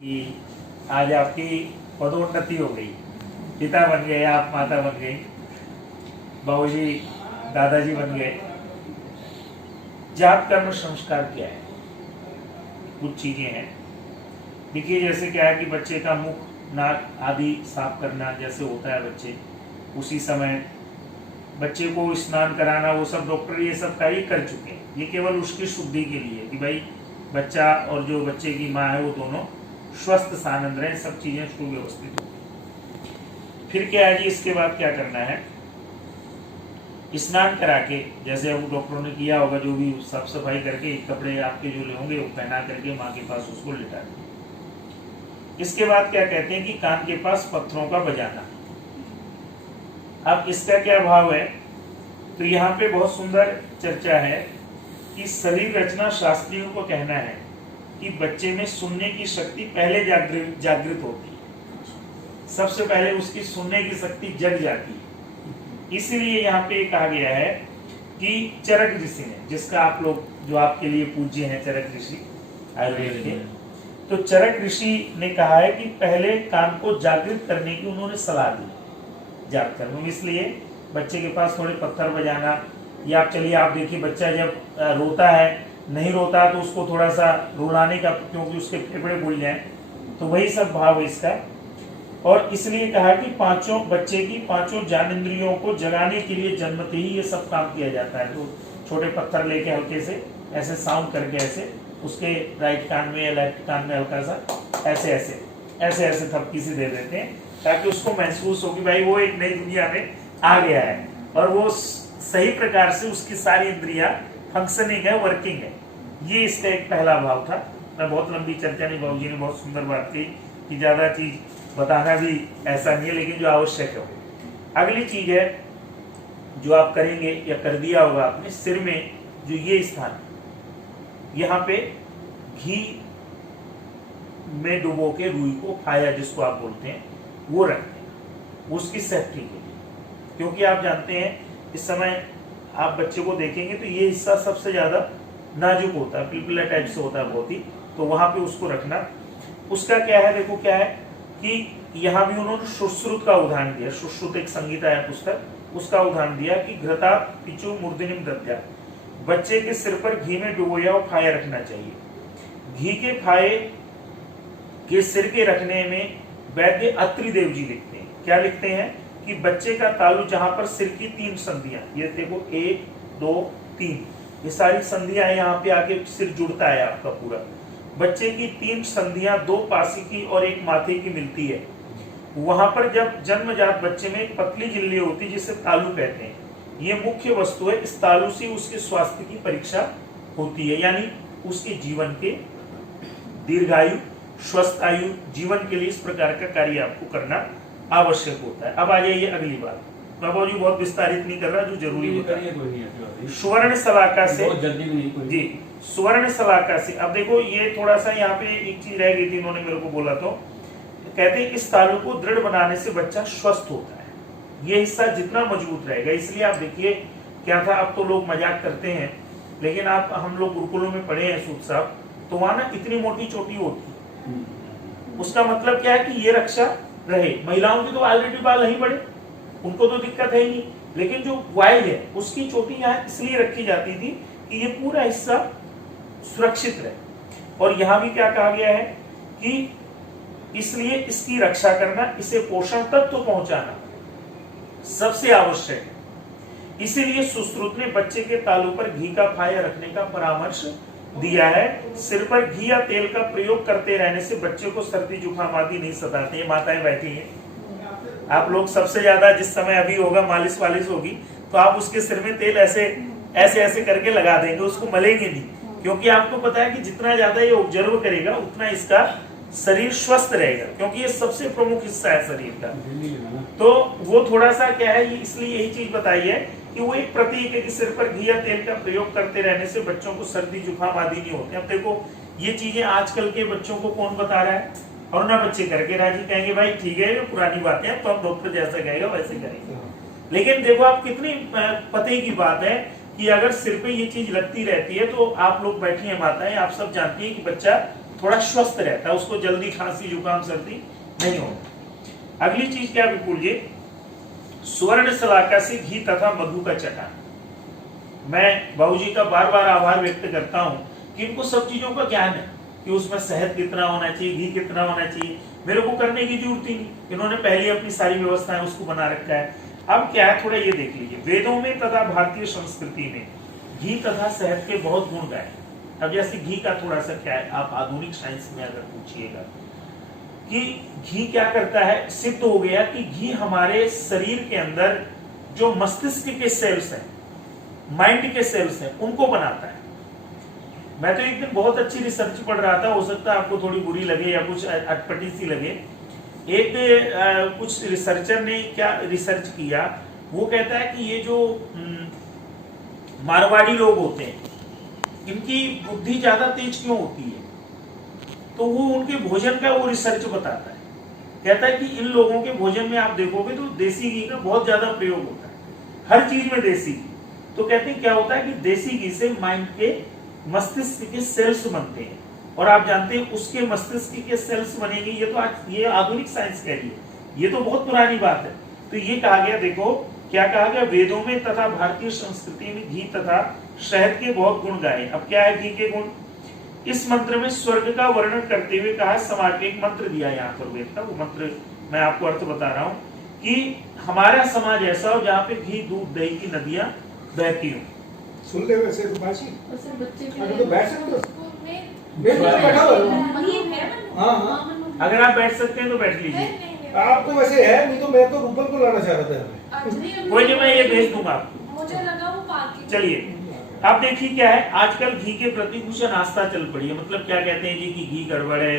कि आज आपकी पदोन्नति हो गई, पिता बन गए, आप माता बन गई, बाबूजी दादाजी बन गए। जात कर्म संस्कार क्या है? कुछ चीजें हैं। देखिए, जैसे क्या है कि बच्चे का मुख नाक आदि साफ करना जैसे होता है, बच्चे उसी समय बच्चे को स्नान कराना, वो सब डॉक्टर ये सब कार्य कर चुके हैं। ये केवल उसकी शुद्धि के लिए कि भाई बच्चा और जो बच्चे की माँ है वो दोनों स्वस्थ सानंद रहे, सब चीजें सुव्यवस्थित हो। फिर क्या है जी, इसके बाद क्या करना है? स्नान करा के, जैसे अब डॉक्टरों ने किया होगा, जो भी साफ सफाई करके कपड़े आपके जो ले होंगे वो पहना करके माँ के पास उसको लिटा दें। इसके बाद क्या कहते हैं कि कान के पास पत्थरों का बजाना। अब इसका क्या भाव है? तो यहाँ पे बहुत सुंदर चर्चा है कि शरीर रचना शास्त्रियों को कहना है कि बच्चे में सुनने की शक्ति पहले जागृत होती है, सबसे पहले उसकी सुनने की शक्ति जग जाती है। इसीलिए यहाँ पे कहा गया है कि चरक ऋषि ने, जिसका आप लोग जो आपके लिए पूज्य हैं चरक ऋषि आयुर्वेद के, तो चरक ऋषि ने कहा है कि पहले कान को जागृत करने की उन्होंने सलाह दी जात कर्म। इसलिए बच्चे के पास थोड़े पत्थर बजाना, या चलिए आप देखिए बच्चा जब रोता है, नहीं रोता तो उसको थोड़ा सा रुलाने का, क्योंकि उसके फेफड़े खुल जाए, तो वही सब भाव है इसका। और इसलिए कहा कि पांचों बच्चे की पांचों ज्ञानेंद्रियों को जगाने के लिए जन्मते ही ये सब काम किया जाता है। तो छोटे पत्थर लेके हल्के से ऐसे साउंड करके ऐसे उसके राइट कान में या लेफ्ट कान में हल्का सा ऐसे ऐसे ऐसे ऐसे थपकी से दे देते हैं, ताकि उसको महसूस हो कि भाई वो एक नई दुनिया में आ गया है और वो सही प्रकार से उसकी सारी इंद्रियां फंक्शनिंग है, वर्किंग है। ये इसका एक पहला भाव था। मैं बहुत लंबी चर्चा नहीं, बाबूजी ने बहुत सुंदर बात कही कि ज्यादा चीज बताना भी ऐसा नहीं है, लेकिन जो आवश्यक है। अगली चीज है जो आप करेंगे या कर दिया होगा आपने, सिर में जो ये स्थान, यहाँ पे घी में डुबो के रुई को, फाया जिसको आप बोलते हैं, वो रखते हैं उसकी सेफ्टी के लिए। क्योंकि आप जानते हैं इस समय आप बच्चे को देखेंगे तो ये हिस्सा सबसे ज्यादा नाजुक होता है, पिलपिला टाइप से होता है बहुत ही, तो वहां पे उसको रखना। उसका क्या है, देखो क्या है कि यहाँ भी उन्होंने सुश्रुत का उदाहरण दिया। सुश्रुत एक संगीता है पुस्तक, उसका उदाहरण दिया कि घृता पिचु मूर्धनिम दत्या, बच्चे के सिर पर घी में डुबोया हुआ फाया रखना चाहिए। घी के फाये के सिर के रखने में वैद्य अत्रि देव जी लिखते हैं, क्या लिखते हैं कि बच्चे का तालु जहां पर सिर की 3 संधियां, ये देखो 1 2 3, ये सारी संधियां यहाँ पे आके सिर जुड़ता है आपका पूरा। बच्चे की 3 संधियां 2 पासी की और 1 माथे की मिलती है। वहां पर जब जन्मजात बच्चे में एक पतली झिल्ली होती है जिसे तालु कहते हैं, ये मुख्य वस्तु है। इस तालु से उसके स्वास्थ्य की परीक्षा होती है, यानी उसके जीवन के दीर्घायु स्वस्थ आयु जीवन के लिए इस प्रकार का कार्य आपको करना आवश्यक होता है। अब आ जाइए अगली बात। बाबू जी बहुत विस्तारित नहीं कर रहा, जो जरूरी होता है। सुवर्ण सलाका से जी, सुवर्ण सलाका से। अब देखो ये थोड़ा सा यहाँ पे एक चीज रह गई थी, इन्होंने मेरे को बोला, तो कहते हैं इस तालु को दृढ़ बनाने से बच्चा स्वस्थ होता है। ये हिस्सा जितना मजबूत रहेगा, इसलिए आप देखिए क्या था, अब तो लोग मजाक करते हैं, लेकिन आप हम लोग गुरुकुलों में पढ़े हैं सूत साहब, तो वहां ना इतनी मोटी चोटी होती है। उसका मतलब क्या है कि ये रक्षा रहे। महिलाओं की तो ऑलरेडी बाल नहीं बड़े, उनको तो दिक्कत है ही नहीं, लेकिन जो वाइल है उसकी चोटी यहाँ इसलिए रखी जाती थी कि ये पूरा हिस्सा सुरक्षित रहे। और यहाँ भी क्या कहा गया है कि इसलिए इसकी रक्षा करना, इसे पोषण तक तो पहुंचाना सबसे आवश्यक है। इसीलिए सुश्रुत ने बच्चे के तालु पर घी का फाया रखने का परामर्श दिया है। सिर पर घी या तेल का प्रयोग करते रहने से बच्चे को सर्दी जुकाम आदि नहीं सताते। ये माताएं बैठी हैं, आप लोग सबसे ज्यादा जिस समय अभी होगा मालिश वालिश होगी, तो आप उसके सिर में तेल ऐसे ऐसे ऐसे करके लगा देंगे, उसको मलेंगे नहीं, क्योंकि आपको पता है कि जितना ज्यादा ये ऑब्जर्व करेगा उतना इसका शरीर स्वस्थ रहेगा, क्योंकि ये सबसे प्रमुख हिस्सा है शरीर का। तो वो थोड़ा सा क्या है, इसलिए यही चीज बताई है कि वो एक प्रतीक है कि सिर पर घी या तेल का प्रयोग करते रहने से बच्चों को सर्दी जुकाम आदि नहीं होते। अब देखो ये चीजें आजकल के बच्चों को कौन बता रहा है, और ना बच्चे करके राजी, कहेंगे भाई ठीक है ये पुरानी बातें हैं, तो हम डॉक्टर जैसा कहेगा वैसे करेंगे। लेकिन देखो आप कितनी पते की बात है कि अगर सिर पे ये चीज लगती रहती है, तो आप लोग बैठी है माताएं, आप सब जानती है कि बच्चा थोड़ा स्वस्थ रहता है, उसको जल्दी खांसी जुकाम सर्दी नहीं होता। अगली चीज क्या विपुल जी, स्वर्ण शलाका से घी तथा मधु का चटान। मैं बाबूजी का बार बार आभार व्यक्त करता हूं कि इनको सब चीजों का ज्ञान है कि उसमें शहद कितना होना चाहिए, घी कितना होना चाहिए। मेरे को करने की जरूरत ही नहीं, इन्होंने पहले अपनी सारी व्यवस्थाएं उसको बना रखा है। अब क्या है, थोड़ा ये देख लीजिए, वेदों में तथा भारतीय संस्कृति में घी तथा शहद के बहुत गुण गाए। अब जैसे घी का थोड़ा सा क्या है, आप आधुनिक साइंस में अगर पूछिएगा कि घी क्या करता है, सिद्ध हो गया कि घी हमारे शरीर के अंदर जो मस्तिष्क के सेल्स हैं, माइंड के सेल्स हैं, उनको बनाता है। मैं तो एक दिन बहुत अच्छी रिसर्च पढ़ रहा था, हो सकता है आपको थोड़ी बुरी लगे या कुछ अटपटी सी लगे। एक कुछ रिसर्चर ने क्या रिसर्च किया, वो कहता है कि ये जो मारवाड़ी लोग होते हैं, इनकी बुद्धि ज्यादा तेज क्यों होती है, तो वो उनके भोजन का वो रिसर्च बताता है। कहता है कि इन लोगों के भोजन में आप देखोगे तो देसी घी का बहुत ज्यादा प्रयोग होता है, हर चीज में देसी घी। तो कहते हैं क्या होता है कि देसी घी से माइंड के मस्तिष्क के सेल्स बनते हैं, और आप जानते हैं उसके मस्तिष्क के सेल्स बनेंगे। ये तो आज ये आधुनिक साइंस कह रही है, ये तो बहुत पुरानी बात है। तो ये कहा गया, देखो क्या कहा गया, वेदों में तथा भारतीय संस्कृति में घी तथा शहद के बहुत गुण गाए। अब क्या है घी के गुण, इस मंत्र में स्वर्ग का वर्णन करते हुए कहा, समाज एक मंत्र दिया यहाँ पर वेद का, वो मंत्र मैं आपको अर्थ बता रहा हूँ कि हमारा समाज ऐसा हो जहाँ पे घी दूध दही की नदियां बहती हो। सुन ले वैसे तो बाजी बच्चे अगर तो बैठ सकते हो, मैं बैठा हुआ हाँ अगर आप बैठ सकते हैं तो बैठ लीजिए। आपको वैसे है, नहीं तो मैं तो रूपल को लाना चाह रहा था। कोई नहीं, मैं ये भेज दूंगा आपको। मुझे लगा वो पार्किंग। चलिए आप देखिए क्या है, आजकल घी के प्रति कुछ आस्था चल पड़ी है। मतलब क्या कहते हैं जी कि घी गड़बड़ है,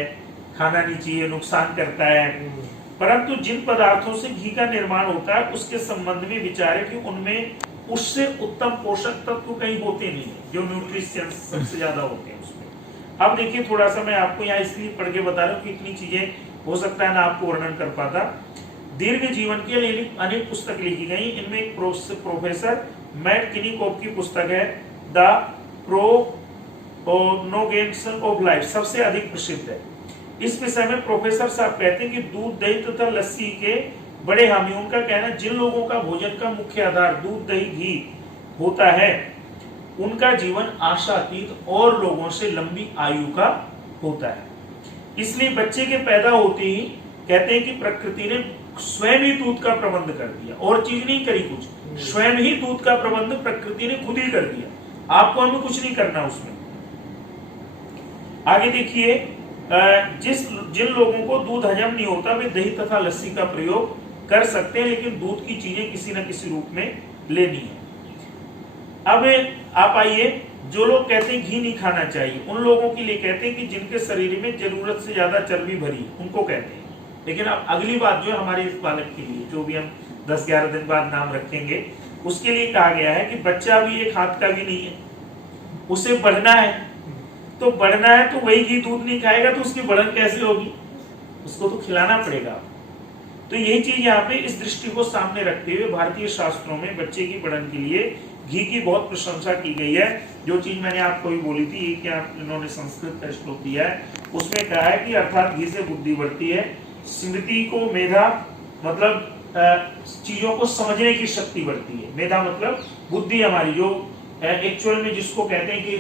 खाना नहीं चाहिए, नुकसान करता है। परंतु जिन पदार्थों से घी का निर्माण होता है उसके संबंध में विचार है कि उनमें उससे उत्तम पोषक तत्व कहीं होते नहीं, जो न्यूट्रिशंस सबसे ज्यादा होते हैं उसमें। अब देखिए थोड़ा सा मैं आपको यहाँ इसलिए पढ़ के बता रहा हूँ कि इतनी चीजें हो सकता है ना आपको वर्णन कर पाता। दीर्घ जीवन के लिए अनेक पुस्तक लिखी गई, इनमें एक प्रोफेसर मैट किनीकोफ की पुस्तक है द प्रोनोगेशन ऑफ लाइफ, सबसे अधिक प्रसिद्ध है। इस विषय में प्रोफेसर साहब कहते हैं कि दूध दही तथा लस्सी के बड़े हामी, उनका कहना जिन लोगों का भोजन का मुख्य आधार दूध दही घी होता है उनका जीवन आशातीत और लोगों से लंबी आयु का होता है। इसलिए बच्चे के पैदा होते ही कहते हैं कि प्रकृति ने स्वयं ही दूध का प्रबंध कर दिया, और चीज नहीं करी कुछ, स्वयं ही दूध का प्रबंध प्रकृति ने खुद ही कर दिया, आपको हमें कुछ नहीं करना उसमें। आगे देखिए, जिन लोगों को दूध हजम नहीं होता वे दही तथा लस्सी का प्रयोग कर सकते हैं, लेकिन दूध की चीजें किसी न किसी रूप में लेनी है। अब आप आइए, जो लोग कहते हैं घी नहीं खाना चाहिए, उन लोगों के लिए कहते हैं कि जिनके शरीर में जरूरत से ज्यादा चर्बी भरी, उनको कहते हैं। लेकिन अब अगली बात जो है हमारे इस बालक के लिए, जो भी हम 10-11 दिन बाद नाम रखेंगे, उसके लिए कहा गया है कि बच्चा भी एक हाथ का भी नहीं है, उसे बढ़ना है। तो बढ़ना है तो वही घी दूध नहीं खाएगा तो उसकी बढ़न कैसे होगी, उसको तो खिलाना पड़ेगा। तो यही चीज यहाँ पे इस दृष्टि को सामने रखते हुए भारतीय शास्त्रों में बच्चे की बढ़न के लिए घी की बहुत प्रशंसा की गई है। जो चीज मैंने आपको भी बोली थी, क्या इन्होंने संस्कृत का श्लोक दिया है, उसमें कहा है कि अर्थात घी से बुद्धि बढ़ती है, स्मृति को, मेधा मतलब चीजों को समझने की शक्ति बढ़ती है। मेधा मतलब बुद्धि हमारी, जो एक्चुअल में जिसको कहते हैं कि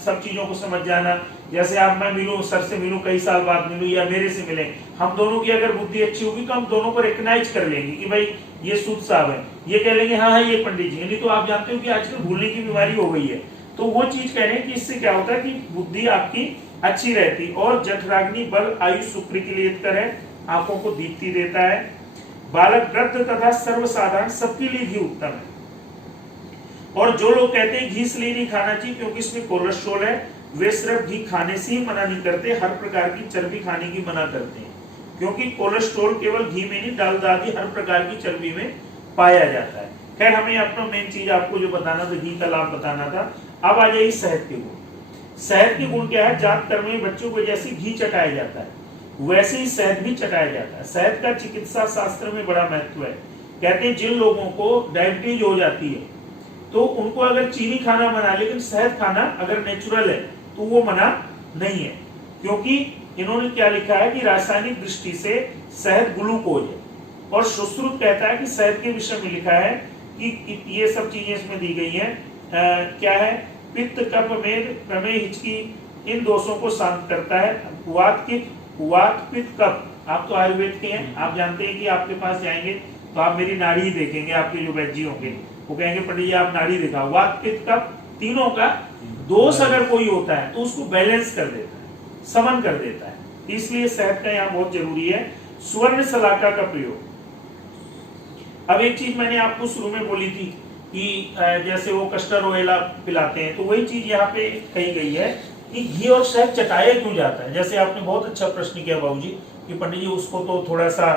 सब चीजों को समझ जाना। जैसे आप मैं मिलूं, सर से मिलूं, कई साल बाद मिलूं, या मेरे से मिले, हम दोनों की अगर बुद्धि अच्छी होगी तो हम दोनों को रिकग्नाइज कर लेंगे कि भाई ये सूद साहब है, ये कह लेंगे हाँ हाँ ये पंडित जी। नहीं तो आप जानते हो कि आजकल भूलने की बीमारी हो गई है। तो वो चीज कह रहे हैं कि इससे क्या होता है कि बुद्धि आपकी अच्छी रहती। और जठराग्नि बल आयु शुक्र के लिए कर है, आंखों को दीप्ति देता है। बालक वृद्ध तथा सर्वसाधारण सबके लिए घी उत्तम है। और जो लोग कहते हैं घी इसलिए नहीं खाना चाहिए क्योंकि इसमें कोलेस्ट्रॉल है, वे सिर्फ घी खाने से ही मना नहीं करते, हर प्रकार की चर्बी खाने की मना करते हैं, क्योंकि कोलेस्ट्रॉल केवल घी में नहीं, डालडा आदि हर प्रकार की चर्बी में पाया जाता है। खैर हमें अपना मेन चीज आपको जो बताना था, घी का लाभ बताना था। अब आ जाइए शहद के गुण। शहद के गुण क्या है, जात कर्म में बच्चों को जैसे घी चटाया जाता है वैसे ही शहद भी चटाया जाता है। शहद का चिकित्सा शास्त्र में बड़ा महत्व है। कहते हैं जिन लोगों को डायबिटीज हो जाती है तो उनको अगर चीनी खाना मना, लेकिन शहद खाना अगर नेचुरल है तो वो मना नहीं है। क्योंकि इन्होंने क्या लिखा है कि रासायनिक दृष्टि से शहद ग्लूकोज है, और सुश्रुत कहता है कि शहद के विषय में लिखा है कि ये सब चीजें इसमें दी गई हैं। क्या है? पित्त, कफ, मेद, प्रमेह, हिचकी, इन दोषों को शांत करता है। वात पित्त, कफ, आप तो आयुर्वेद के हैं, आप जानते हैं कि आपके पास जाएंगे तो आप मेरी नाड़ी ही देखेंगे, आपके जो वैद्य होंगे वो कहेंगे पंडित जी आप नाड़ी दिखाओ। वात पित्त कफ तीनों का दोष अगर कोई होता है तो उसको बैलेंस कर देता है, समन कर देता है, इसलिए शहद का यहाँ बहुत जरूरी है। स्वर्ण शलाका का प्रयोग। अब एक चीज मैंने आपको शुरू में बोली थी कि जैसे वो कस्टर्ड ऑयल आप पिलाते हैं, तो वही चीज यहाँ पे कही गई है कि घी और शहद चटाया क्यों जाता है। जैसे आपने बहुत अच्छा प्रश्न किया बाबूजी कि पंडित जी उसको तो थोड़ा सा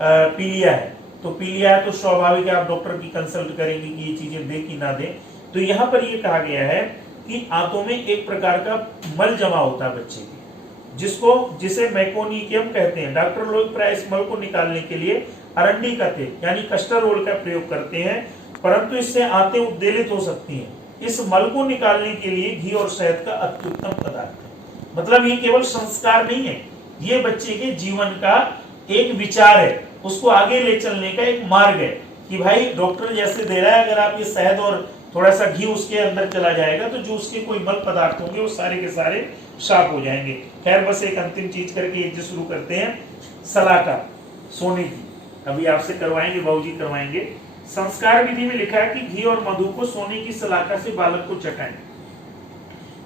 पी लिया है, तो पी लिया है तो स्वाभाविक है आप डॉक्टर की कंसल्ट करेंगे कि ये चीजें दे कि ना दे। तो यहाँ पर ये कहा गया है कि आंतों में एक प्रकार का मल जमा होता है बच्चे के, जिसे मैकोनिकियम कहते हैं। डॉक्टर लोग प्राय इस मल को निकालने के लिए अरंडी का तेल यानी कस्टर्ड ऑयल का प्रयोग करते हैं, परंतु इससे आंतें उद्वेलित हो सकती हैं। इस मल को निकालने के लिए घी और शहद का अत्युत्तम पदार्थ है। मतलब ये केवल संस्कार नहीं है, ये बच्चे के जीवन का एक विचार है, उसको आगे ले चलने का एक मार्ग है कि भाई डॉक्टर जैसे दे रहा है, अगर आप ये शहद और थोड़ा सा घी उसके अंदर चला जाएगा तो जो उसके कोई मल पदार्थ होंगे वो सारे के सारे साफ हो जाएंगे। खैर बस एक अंतिम चीज करके एक शुरू करते हैं, सलाका सोने की। अभी आपसे करवाएंगे, बाबूजी करवाएंगे। संस्कार विधि में लिखा है कि घी और मधु को सोने की सलाका से बालक को चटाएं।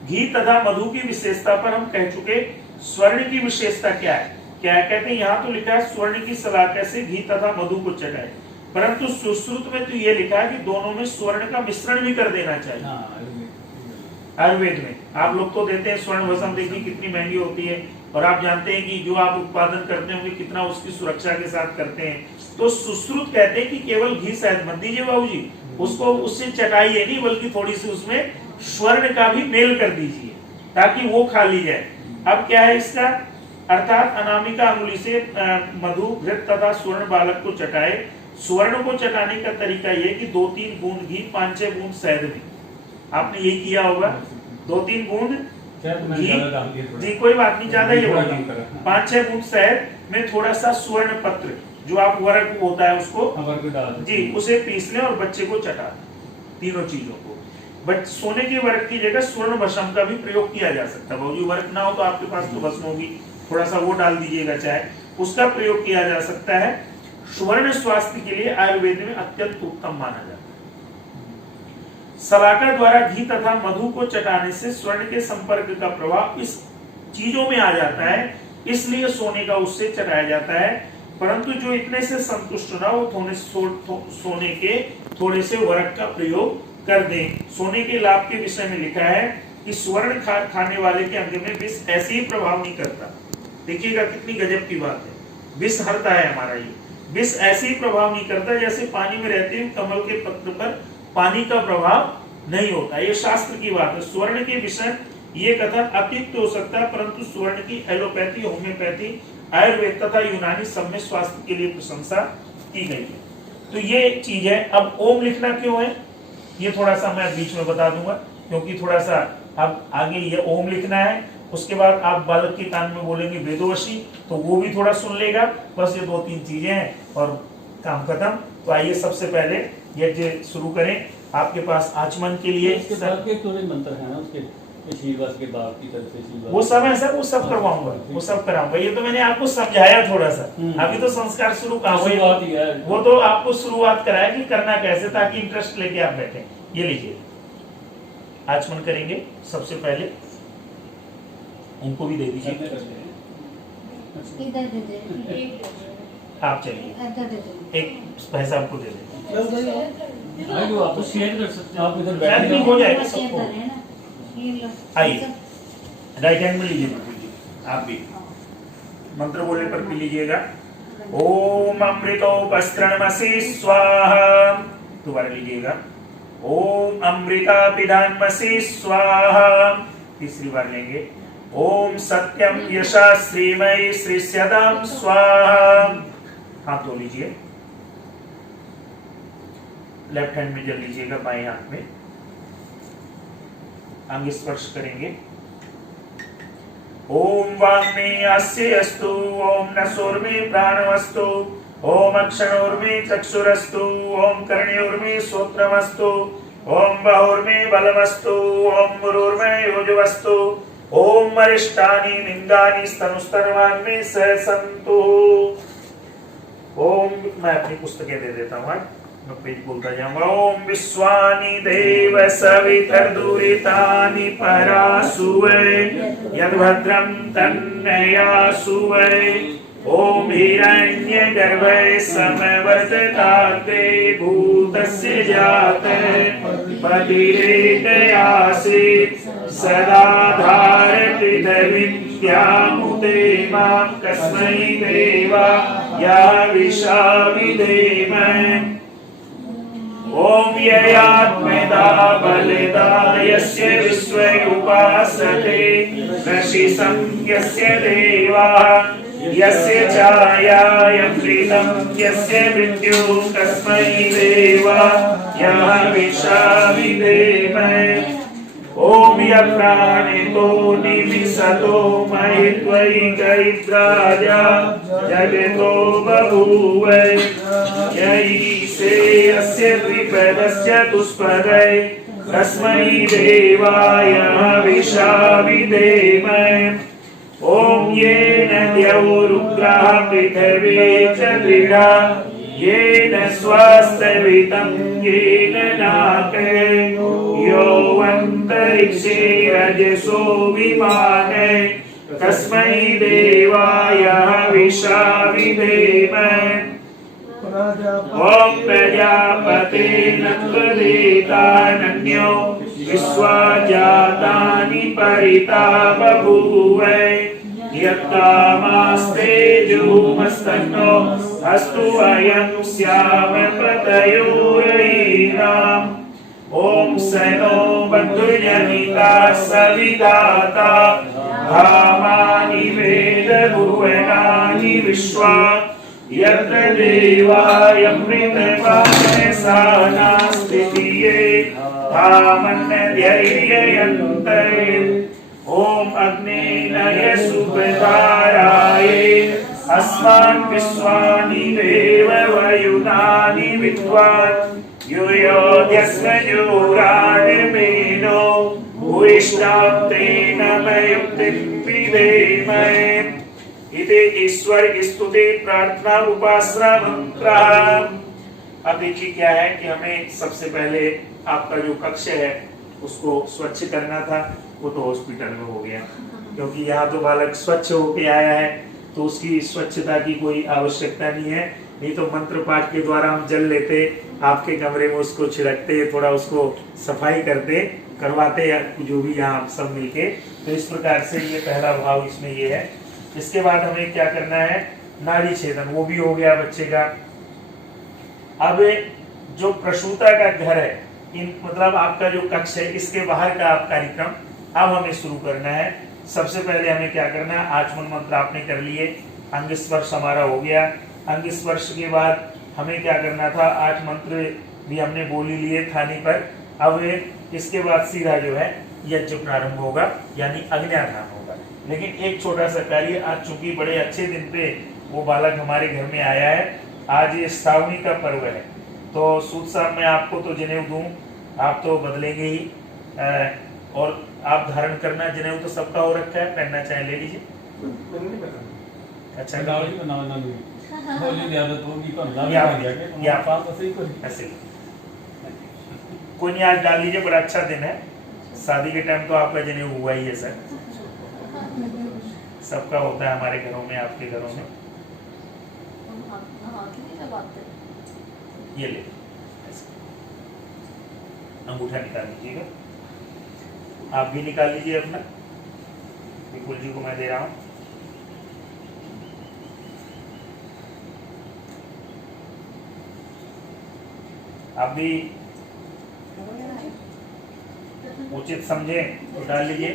घी तथा मधु की विशेषता पर हम कह चुके, स्वर्ण की विशेषता क्या है? क्या है कहते हैं, यहाँ तो लिखा है स्वर्ण की सलाका से घी तथा मधु को चटाएं, परंतु सुश्रुत में तो ये लिखा है कि दोनों में स्वर्ण का मिश्रण भी कर देना चाहिए। आयुर्वेद में आप लोग तो देते हैं स्वर्ण भस्म, देखिए कितनी महंगी होती है, और आप जानते हैं कि जो आप उत्पादन करते होंगे कितना उसकी सुरक्षा के साथ करते हैं। तो सुश्रुत कहते हैं कि केवल घी शहद मत दीजिए बाबूजी, उसको उससे चटाइए नहीं, बल्कि थोड़ी सी उसमें स्वर्ण का भी मेल कर दीजिए ताकि वो खा ली जाए। अब क्या है इसका अर्थात, अनामिका अंगुली से मधु, घृत तथा स्वर्ण बालक को चटाए। स्वर्ण को चटाने का तरीका यह कि 2-3 बूंद घी, 5-6 बूंद शहद में, आपने यही किया होगा, 2-3 बूंद घी, जी कोई बात नहीं, ज्यादा ही होगा, 5-6 बूंद शहद में थोड़ा सा स्वर्ण पत्र, जो आप वर्क होता है उसको जी उसे पीस लें और बच्चे को चटा दें। तीनों चीजों को बट सोने के वर्क की जगह स्वर्ण भस्म का भी प्रयोग किया जा सकता है। बाबूजी वर्क ना हो तो आपके पास तो भस्म होगी, थोड़ा सा वो डाल दीजिएगा, चाहे उसका प्रयोग किया जा सकता है। स्वर्ण स्वास्थ्य के लिए आयुर्वेद में अत्यंत उत्तम माना जाता है। सलाका द्वारा घी तथा मधु को चटाने से स्वर्ण के संपर्क का प्रभाव इस चीजों में आ जाता है, इसलिए सोने का उससे चटाया जाता है। परंतु जो इतने से संतुष्ट ना हो, सोने के थोड़े से वर्क का प्रयोग कर दें। सोने के लाभ के विषय में लिखा है कि स्वर्ण खाने वाले के अंग में विष ऐसे ही प्रभाव नहीं करता। देखिएगा कितनी गजब की बात है, विष हरता है हमारा ये, विष ऐसे ही प्रभाव नहीं करता जैसे पानी में रहते हुए कमल के पत्र पर पानी का प्रभाव नहीं होता। ये शास्त्र की बात है। स्वर्ण के विषय ये कथन अतिरिक्त हो सकता है, परंतु स्वर्ण की एलोपैथी, होम्योपैथी, आयुर्वेद तथा यूनानी सब में स्वास्थ्य के लिए प्रशंसा की गई है। तो ये चीज है। अब ओम लिखना क्यों है ये थोड़ा सा मैं बीच में बता दूंगा, क्योंकि थोड़ा सा अब आगे ये ओम लिखना है, उसके बाद आप बालक के कान में बोलेंगे वेदोवशी, तो वो भी थोड़ा सुन लेगा। बस ये 2-3 चीजें हैं और काम खत्म। तो आइए सबसे पहले यज्ञ शुरू करें। आपके पास आचमन के लिए मंत्र है ना, उसके के बाद की तरफ से वो सब है सर, वो सब करवाऊंगा, वो सब कराऊंगा। ये तो मैंने आपको समझाया थोड़ा सा, अभी तो संस्कार शुरू कहाँ हुए, वो तो आपको शुरुआत कराया कि करना कैसे, ताकि इंटरेस्ट लेके आप बैठे। ये लीजिए आचमन करेंगे सबसे पहले, उनको भी दे दीजिए। आप चलिए एक पैसा आपको दे दें, आप शेयर कर सकते हैं, आप इधर बैठे हो जाएगा सबको। आइए राइट हैंड में लीजिए, आप भी मंत्र बोलने पर पी लीजिएगा। ओम अमृतोपस्त्रणमसि स्वाहा, दोबारा लीजिएगा। ओम अमृता पिधानमसि स्वाहा, तीसरी बार लेंगे। ओम सत्यम यशा श्रीमय श्रीस्यतां स्वाहा, हाथ धो लीजिए। लेफ्ट हैंड में जल लीजिएगा, बाएं हाथ में अंग स्पर्श करेंगे। ओम वाग्मे अस्य अस्तु, ओम नसोर्मे प्राणमस्तु, ओम अक्षणोर्मे चक्षुरस्तु, ओम कर्णयोर्मे श्रोत्रमस्तु, ओम बाहुर्मे बलमस्तु, ओम मुरुर्मे योजवस्तु, ओम अरिष्टानि लिंगानि स्तनुस्तर्वान्मे सहसन्तु। ओम, मैं अपनी पुस्तकें दे देता हूँ, मैं पेज बोलता जाऊंगा। ओम विश्वानि देव सवितर्दुरितानि परासुवै, यद्भद्रं तन्नयासुवै। ओम हिरण्यगर्भे समवर्तताते भूतस्य जाते, पतिरेकयासीत् सदा धारपृथिवीत्यामुते मां कस्मै देवाय विशाविधेम। ओम ययात्मेदा बलिदा यस्य विश्वे उपासते, रशिसं यस्य देवाः, यस्य छायायमृतं यस्य मृत्युः, तस्मै देवाय विशाविधेम। ओम यप्राणितो निमिषतो महित्वैकैद्राजा जगतो बभूव, यैसे अस्य द्विपदस्य तुष्पदै, तस्मै देवाय विशाविधेम। ओम येन द्यौरुग्रः पृथिवी च दृढा, येन स्वास्तवितं येन नाके, यो अन्तरिक्षे रजसो विमाने, तस्मै देवाय विशाविधेम। ओम प्रजापतेन त्वदेतानन्यो विश्वा जातानि परिता बभूव, यत्तामास्ते जुमस्तन्नो अस्तु अयं स्याम पतयोरयीनाम्। ओम सनो बन्धुजनिता सविधाता, भामानि वेद भुवनानि विश्वा, यत्र देवायमृतवासनास्तिये धामन्यधैर्ययन्ते। ओम अग्नेनय सुपधाराये, अस्मान् विश्वानि देव वयुनानि विद्वान्, युयोध्यस्मजोराणमेनो भूयिष्ठां तेन मयुक्तिं विधेम। इति ईश्वर स्तुति प्रार्थना उपासना मंत्र। अब देखिए क्या है कि हमें सबसे पहले आपका जो कक्ष है उसको स्वच्छ करना था, वो तो हॉस्पिटल में हो गया, क्योंकि यहाँ तो बालक स्वच्छ होके आया है तो उसकी स्वच्छता की कोई आवश्यकता नहीं है। नहीं तो मंत्र पाठ के द्वारा हम जल लेते, आपके कमरे में उसको छिड़कते, थोड़ा उसको सफाई करते, करवाते, जो भी यहाँ सब मिलके। तो इस प्रकार से ये पहला भाव इसमें ये है। इसके बाद हमें क्या करना है, नाड़ी छेदन, वो भी हो गया बच्चे का। अब जो प्रसूता का घर है, इन मतलब आपका जो कक्ष है, इसके बाहर का आप कार्यक्रम अब हमें शुरू करना है। सबसे पहले हमें क्या करना है, आचमन मंत्र आपने कर लिए, अंग स्पर्श हमारा हो गया। अंग स्पर्श के बाद हमें क्या करना था, 8 मंत्र भी हमने बोल ही लिए थाली पर। अब इसके बाद सीधा जो है यज्ञ प्रारंभ होगा, यानी अग्न्याधान होगा। लेकिन एक छोटा सा कार्य, आज चूंकि बड़े अच्छे दिन पे वो बालक हमारे घर में आया है, आज ये श्रावणी का पर्व है, तो सूद साहब मैं आपको तो जनेऊ दूं, आप तो बदलेंगे ही, और आप धारण करना, जनेऊ तो सबका हो रखा है, पहनना चाहे ले लीजिए। अच्छा, गाड़ी का नाम ना ली बोली दी आदत होगी पर या पास ऐसे ही कोई ऐसे कोई नहीं, आज डाल लीजिए, बड़ा अच्छा दिन है। शादी के टाइम तो आपका जनेऊ हुआ ही है सर, सबका होता है हमारे घरों में, आपके घरों में। ये ले अंगूठा निकाल लीजिएगा, आप भी निकाल लीजिए अपना, विपुल जी को मैं दे रहा हूं। आप भी उचित समझे तो डाल लीजिए,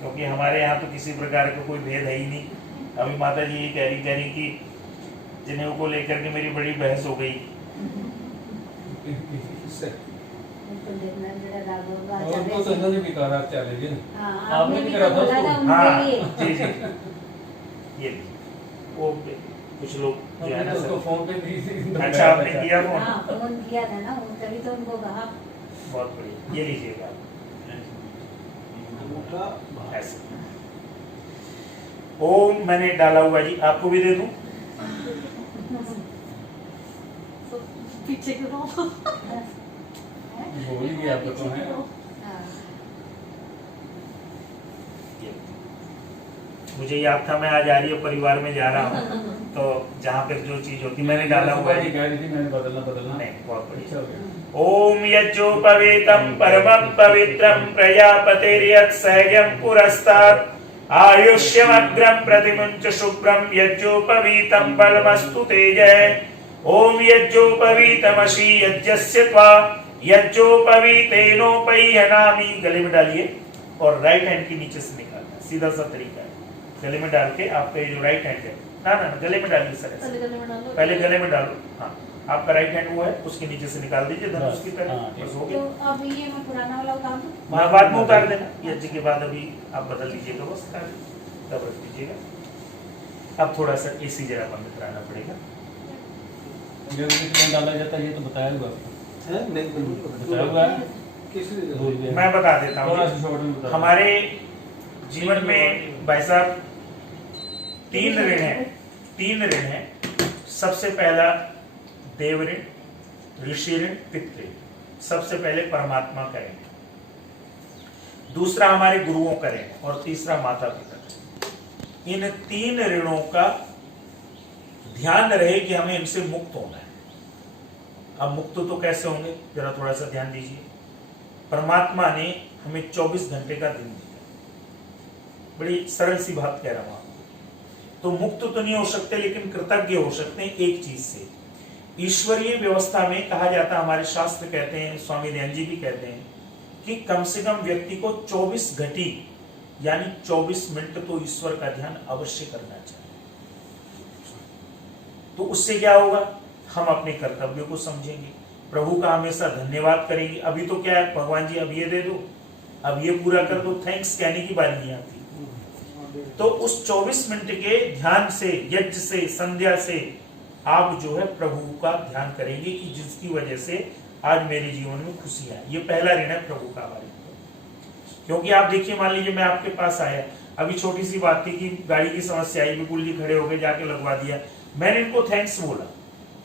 क्योंकि हमारे यहाँ तो किसी प्रकार का कोई भेद है ही नहीं। अभी माता जी ये कह रही कि जनेऊ को लेकर के मेरी बड़ी बहस हो गई। को तो इन्होंने भी कहा चले जी हाँ, आपने आपने भी भी करा तो था बोला उसको? था हाँ उनके लिए। जी जी ये वो कुछ लोग जो है ना उसको सर। फोन पे भी अच्छा आपने किया फोन? हाँ फोन किया था ना, तभी तो उनको कहा। बहुत बढ़िया, ये लीजिएगा आप। ऐसे ओम मैंने डाला हुआ जी, आपको भी दे दूं? तो पीछे करो। बोल ही गया आपको तो है हाँ। ये। मुझे याद था मैं आज आर्य परिवार में जा रहा हूँ, तो जहाँ पे जो चीज होती मैंने डाला हुआ है। कह रही थी मैंने बदलना नहीं, बहुत बढ़िया। अच्छा हो गया ओम यज्जोपवीतं परमं पवित्रं प्रजापतिर्यत् सहजं पुरस्तात् आयुष्यमग्रं प्रतिमुञ्च शुभ्रं यज्जोपवीतं बलमस्तु तेजः। ओम यज्जोपवीतमसि यज्ञस्य त्वा यज्जोपवीतेनोपैहनामि। गले में डालिए और राइट हैंड के नीचे से निकालना, सीधा सा तरीका है। गले में डाल के आपका ये जो राइट हैंड है, ना गले में डालिए सर, पहले गले में डालो। पहले गले में डालो। हाँ, आपका राइट हैंड वो है, उसके नीचे से निकाल दीजिए धनुष की तरह। हाँ, ठीक। बस हो तो गया। अब ये मैं पुराना वाला उतार दूं? मैं बाद में उतार देना, यज्ञ के बाद अभी आप बदल लीजिएगा, बस तब रख दीजिएगा। अब थोड़ा सा एसी जरा बंद कराना पड़ेगा। जब इसमें डाला जाता है ये तो बताया हुआ है नहीं बताया हुआ है किसने भूल गया मैं बता देता थोड़ा हूँ। सा शॉर्ट में बता हमारे जीवन में भाई साहब तीन ऋण है। सबसे पहला देव ऋण, ऋषि ऋण, पितृ ऋण। सबसे पहले परमात्मा का ऋण, दूसरा हमारे गुरुओं का ऋण और तीसरा माता पिता का। इन तीन ऋणों का ध्यान रहे कि हमें इनसे मुक्त होना है। अब मुक्त तो कैसे होंगे, जरा थोड़ा सा ध्यान दीजिए। परमात्मा ने हमें 24 घंटे का दिन दिया, बड़ी सरल सी बात कह रहा हूं आपको। तो मुक्त तो नहीं हो सकते, लेकिन कृतज्ञ हो सकते हैं एक चीज से। ईश्वरीय व्यवस्था में कहा जाता है, हमारे शास्त्र कहते हैं, स्वामी दयानंद जी भी कहते हैं कि कम से कम व्यक्ति को 24 घटी यानी 24 मिनट तो ईश्वर का ध्यान अवश्य करना चाहिए। तो उससे क्या होगा, हम अपने कर्तव्य को समझेंगे, प्रभु का हमेशा धन्यवाद करेंगे। अभी तो क्या है, भगवान जी अब ये दे दो, अब ये पूरा कर दो, थैंक्स कहने की बात नहीं आती। तो उस 24 मिनट के ध्यान से, यज्ञ से, संध्या से आप जो है प्रभु का ध्यान करेंगे कि जिसकी वजह से आज मेरे जीवन में खुशियां। ये पहला ऋण है प्रभु का हमारे ऊपर। क्योंकि आप देखिए, मान लीजिए मैं आपके पास आया, अभी छोटी सी बात थी कि गाड़ी की समस्या आई, बिल्कुल जी खड़े हो गए, जाके लगवा दिया। मैंने इनको थैंक्स बोला।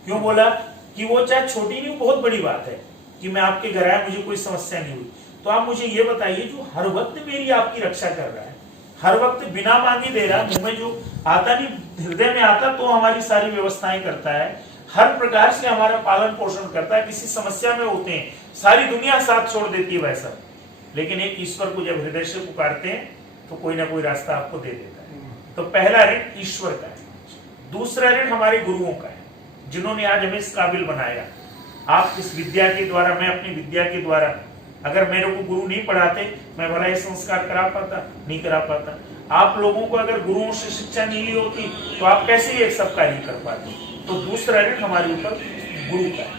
क्यों बोला कि वो चाहे छोटी नहीं, बहुत बड़ी बात है कि मैं आपके घर आया, मुझे कोई समस्या नहीं हुई। तो आप मुझे ये बताइए, जो हर वक्त मेरी आपकी रक्षा कर रहा है, हर वक्त बिना मांगे दे रहा है, मुंह में जो आता नहीं हृदय में आता तो हमारी सारी व्यवस्थाएं करता है, हर प्रकार से हमारा पालन पोषण करता है। किसी समस्या में होते हैं, सारी दुनिया साथ छोड़ देती है वैसा, लेकिन एक ईश्वर को जब हृदय से पुकारते हैं तो कोई ना कोई रास्ता आपको दे देता है। तो पहला ऋण ईश्वर का है। दूसरा ऋण हमारे गुरुओं का है, जिन्होंने आज हमें इस काबिल बनाया। आप इस विद्या के द्वारा, मैं अपनी विद्या के द्वारा, अगर मेरे को गुरु नहीं पढ़ाते, मैं भला ये संस्कार करा पाता, नहीं करा पाता। आप लोगों को अगर गुरुओं से शिक्षा नहीं ली होती तो आप कैसे ये सब कार्य कर पाते। तो दूसरा ऋण हमारे ऊपर गुरु का है।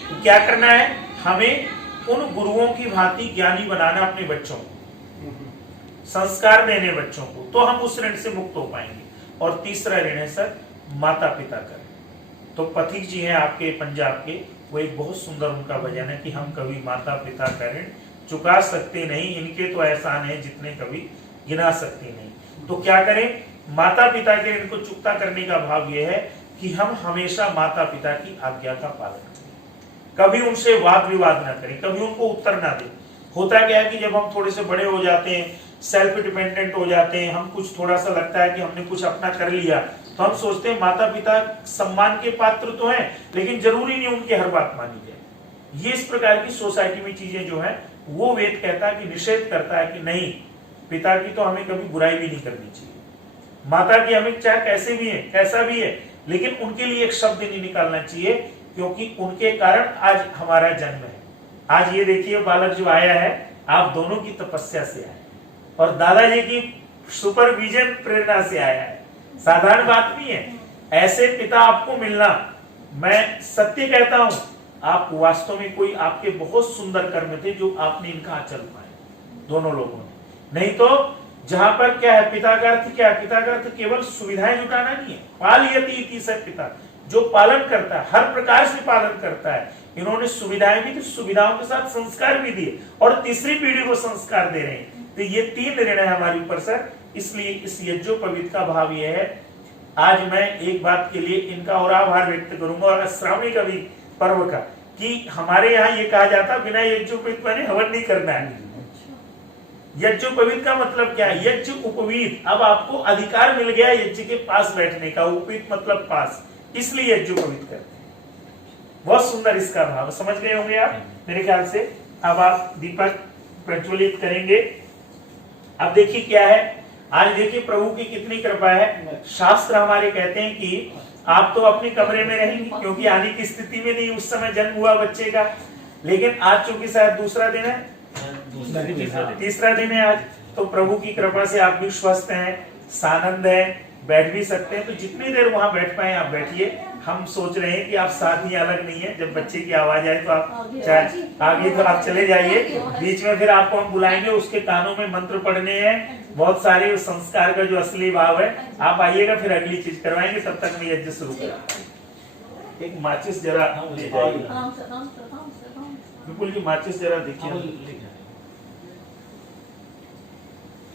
तो क्या करना है, हमें उन गुरुओं की भांति ज्ञानी बनाना अपने बच्चों को, संस्कार देने बच्चों को, तो हम उस ऋण से मुक्त हो पाएंगे। और तीसरा ऋण है सर माता पिता का। तो पथिक जी हैं आपके पंजाब के, वो एक बहुत सुंदर उनका भजन है कि हम कभी माता पिता का ऋण चुका सकते नहीं, इनके तो एहसान है जितने कभी गिना सकते नहीं। तो क्या करें, माता पिता के ऋण को चुकता करने का भाव यह है कि हम हमेशा माता पिता की आज्ञा का पालन करें, कभी उनसे वाद विवाद ना करें, कभी उनको उत्तर ना दें। होता क्या है कि जब हम थोड़े से बड़े हो जाते हैं, सेल्फ डिपेंडेंट हो जाते हैं, हम कुछ थोड़ा सा लगता है कि हमने कुछ अपना कर लिया, तो हम सोचते हैं माता पिता सम्मान के पात्र तो हैं, लेकिन जरूरी नहीं उनकी हर बात मानी जाए। ये इस प्रकार की सोसाइटी में चीजें जो है, वो वेद कहता है कि निषेध करता है कि नहीं, पिता की तो हमें कभी बुराई भी नहीं करनी चाहिए, माता की हमें चाहे कैसे भी है, कैसा भी है, लेकिन उनके लिए एक शब्द नहीं निकालना चाहिए, क्योंकि उनके कारण आज हमारा जन्म है। आज ये देखिए बालक जो आया है, आप दोनों की तपस्या से आया और दादाजी की सुपरविजन प्रेरणा से आया है। साधारण बात नहीं है। ऐसे पिता आपको मिलना, मैं सत्य कहता हूं, आप वास्तव में कोई आपके बहुत सुंदर कर्म थे जो आपने इनका आचल पाए दोनों लोगों ने। नहीं तो जहां पर क्या है, पिता का अर्थ क्या है? पिता का अर्थ केवल सुविधाएं जुटाना नहीं है। पालयति इति स पिता, जो पालन करता है, हर प्रकार से पालन करता है। इन्होंने सुविधाएं भी दी, सुविधाओं के साथ संस्कार भी दिए और तीसरी पीढ़ी को संस्कार दे रहे हैं। तो ये 3 ऋण है हमारे ऊपर सर। इसलिए इस यज्ञोपवीत का भाव यह है, आज मैं एक बात के लिए इनका और आभार व्यक्त करूंगा, और श्रावणी का भी पर्व का, कि हमारे यहाँ ये कहा जाता बिना यज्ञोपवीत मैंने हवन नहीं करना है। यज्ञोपवीत का मतलब क्या है? यज्ञ उपवीत, अब आपको अधिकार मिल गया यज्ञ के पास बैठने का। उपवीत मतलब पास, इसलिए यज्ञोपवीत करते हैं। बहुत सुंदर इसका भाव, समझ गए होंगे आप मेरे ख्याल से। अब आप दीपक प्रज्वलित करेंगे। अब देखिए क्या है, आज देखिए प्रभु की कितनी कृपा है। शास्त्र हमारे कहते हैं कि आप तो अपने कमरे में रहेंगे, क्योंकि आने की स्थिति में नहीं, उस समय जन्म हुआ बच्चे का। लेकिन आज चूंकि शायद दूसरा दिन है, तीसरा दिन है आज, तो प्रभु की कृपा से आप भी स्वस्थ हैं, सानंद है, बैठ भी सकते हैं। तो जितनी देर वहां बैठ पाए आप बैठिए। हम सोच रहे हैं कि आप साथ ही अलग नहीं है, जब बच्चे की आवाज आए तो आप चाहे आगे तो आप चले जाइए, बीच में फिर आपको हम बुलाएंगे, उसके कानों में मंत्र पढ़ने हैं बहुत सारे, संस्कार का जो असली भाव है। आप आइएगा, फिर अगली चीज करवाएंगे, तब तक मैं यज्ञ शुरू करा। एक माचिस जरा ले जाइए, आराम से आराम से आराम से आराम से। बिल्कुल जी, माचिस जरा देखिए।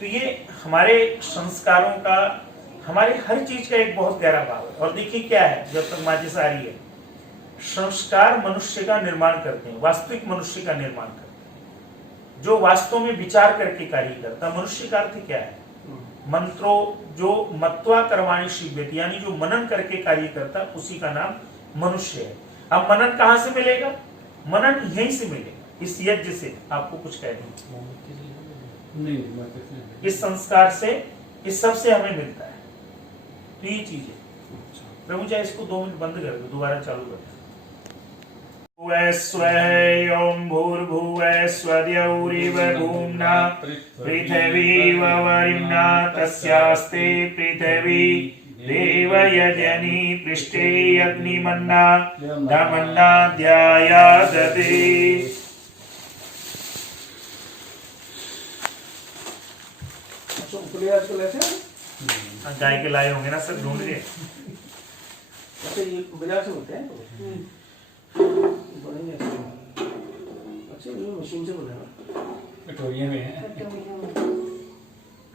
तो ये हमारे संस्कारों का, हमारे हर चीज का एक बहुत गहरा भाव है। और देखिए क्या है, जब तक माचिस आ रही है, संस्कार मनुष्य का निर्माण करते हैं, वास्तविक मनुष्य का निर्माण करते हैं, जो वास्तव में विचार करके कार्य करता है। मनुष्य का अर्थ क्या है? मंत्रो जो मत्वा कर्माणि सिद्ध्यति, यानी जो मनन करके कार्य करता है, उसी का नाम मनुष्य है। अब मनन कहां से मिलेगा? मनन यहीं से मिलेगा, इस यज्ञ से। आपको कुछ कह नहीं, इस संस्कार से, इस सब से हमें मिलता है। तो ये चीज है। प्रभु चाहे इसको 2 मिनट बंद कर दो, दोबारा चालू कर दो। स्वयं भूर्भुवः स्वद्यौरिव भूम्ना पृथिवीव वरिम्ना तस्यास्ते पृथिवी देव यजनी पृष्ठे अग्निमन्ना दमन्ना ध्यायादते। आजकल ऐसे गाय के लाए होंगे ना सर, ढूंढ के। अच्छा, ये बाजार से होते हैं बनेंगे ऐसे। अच्छा, ये मशीन से बनेगा, कटोरिया में है।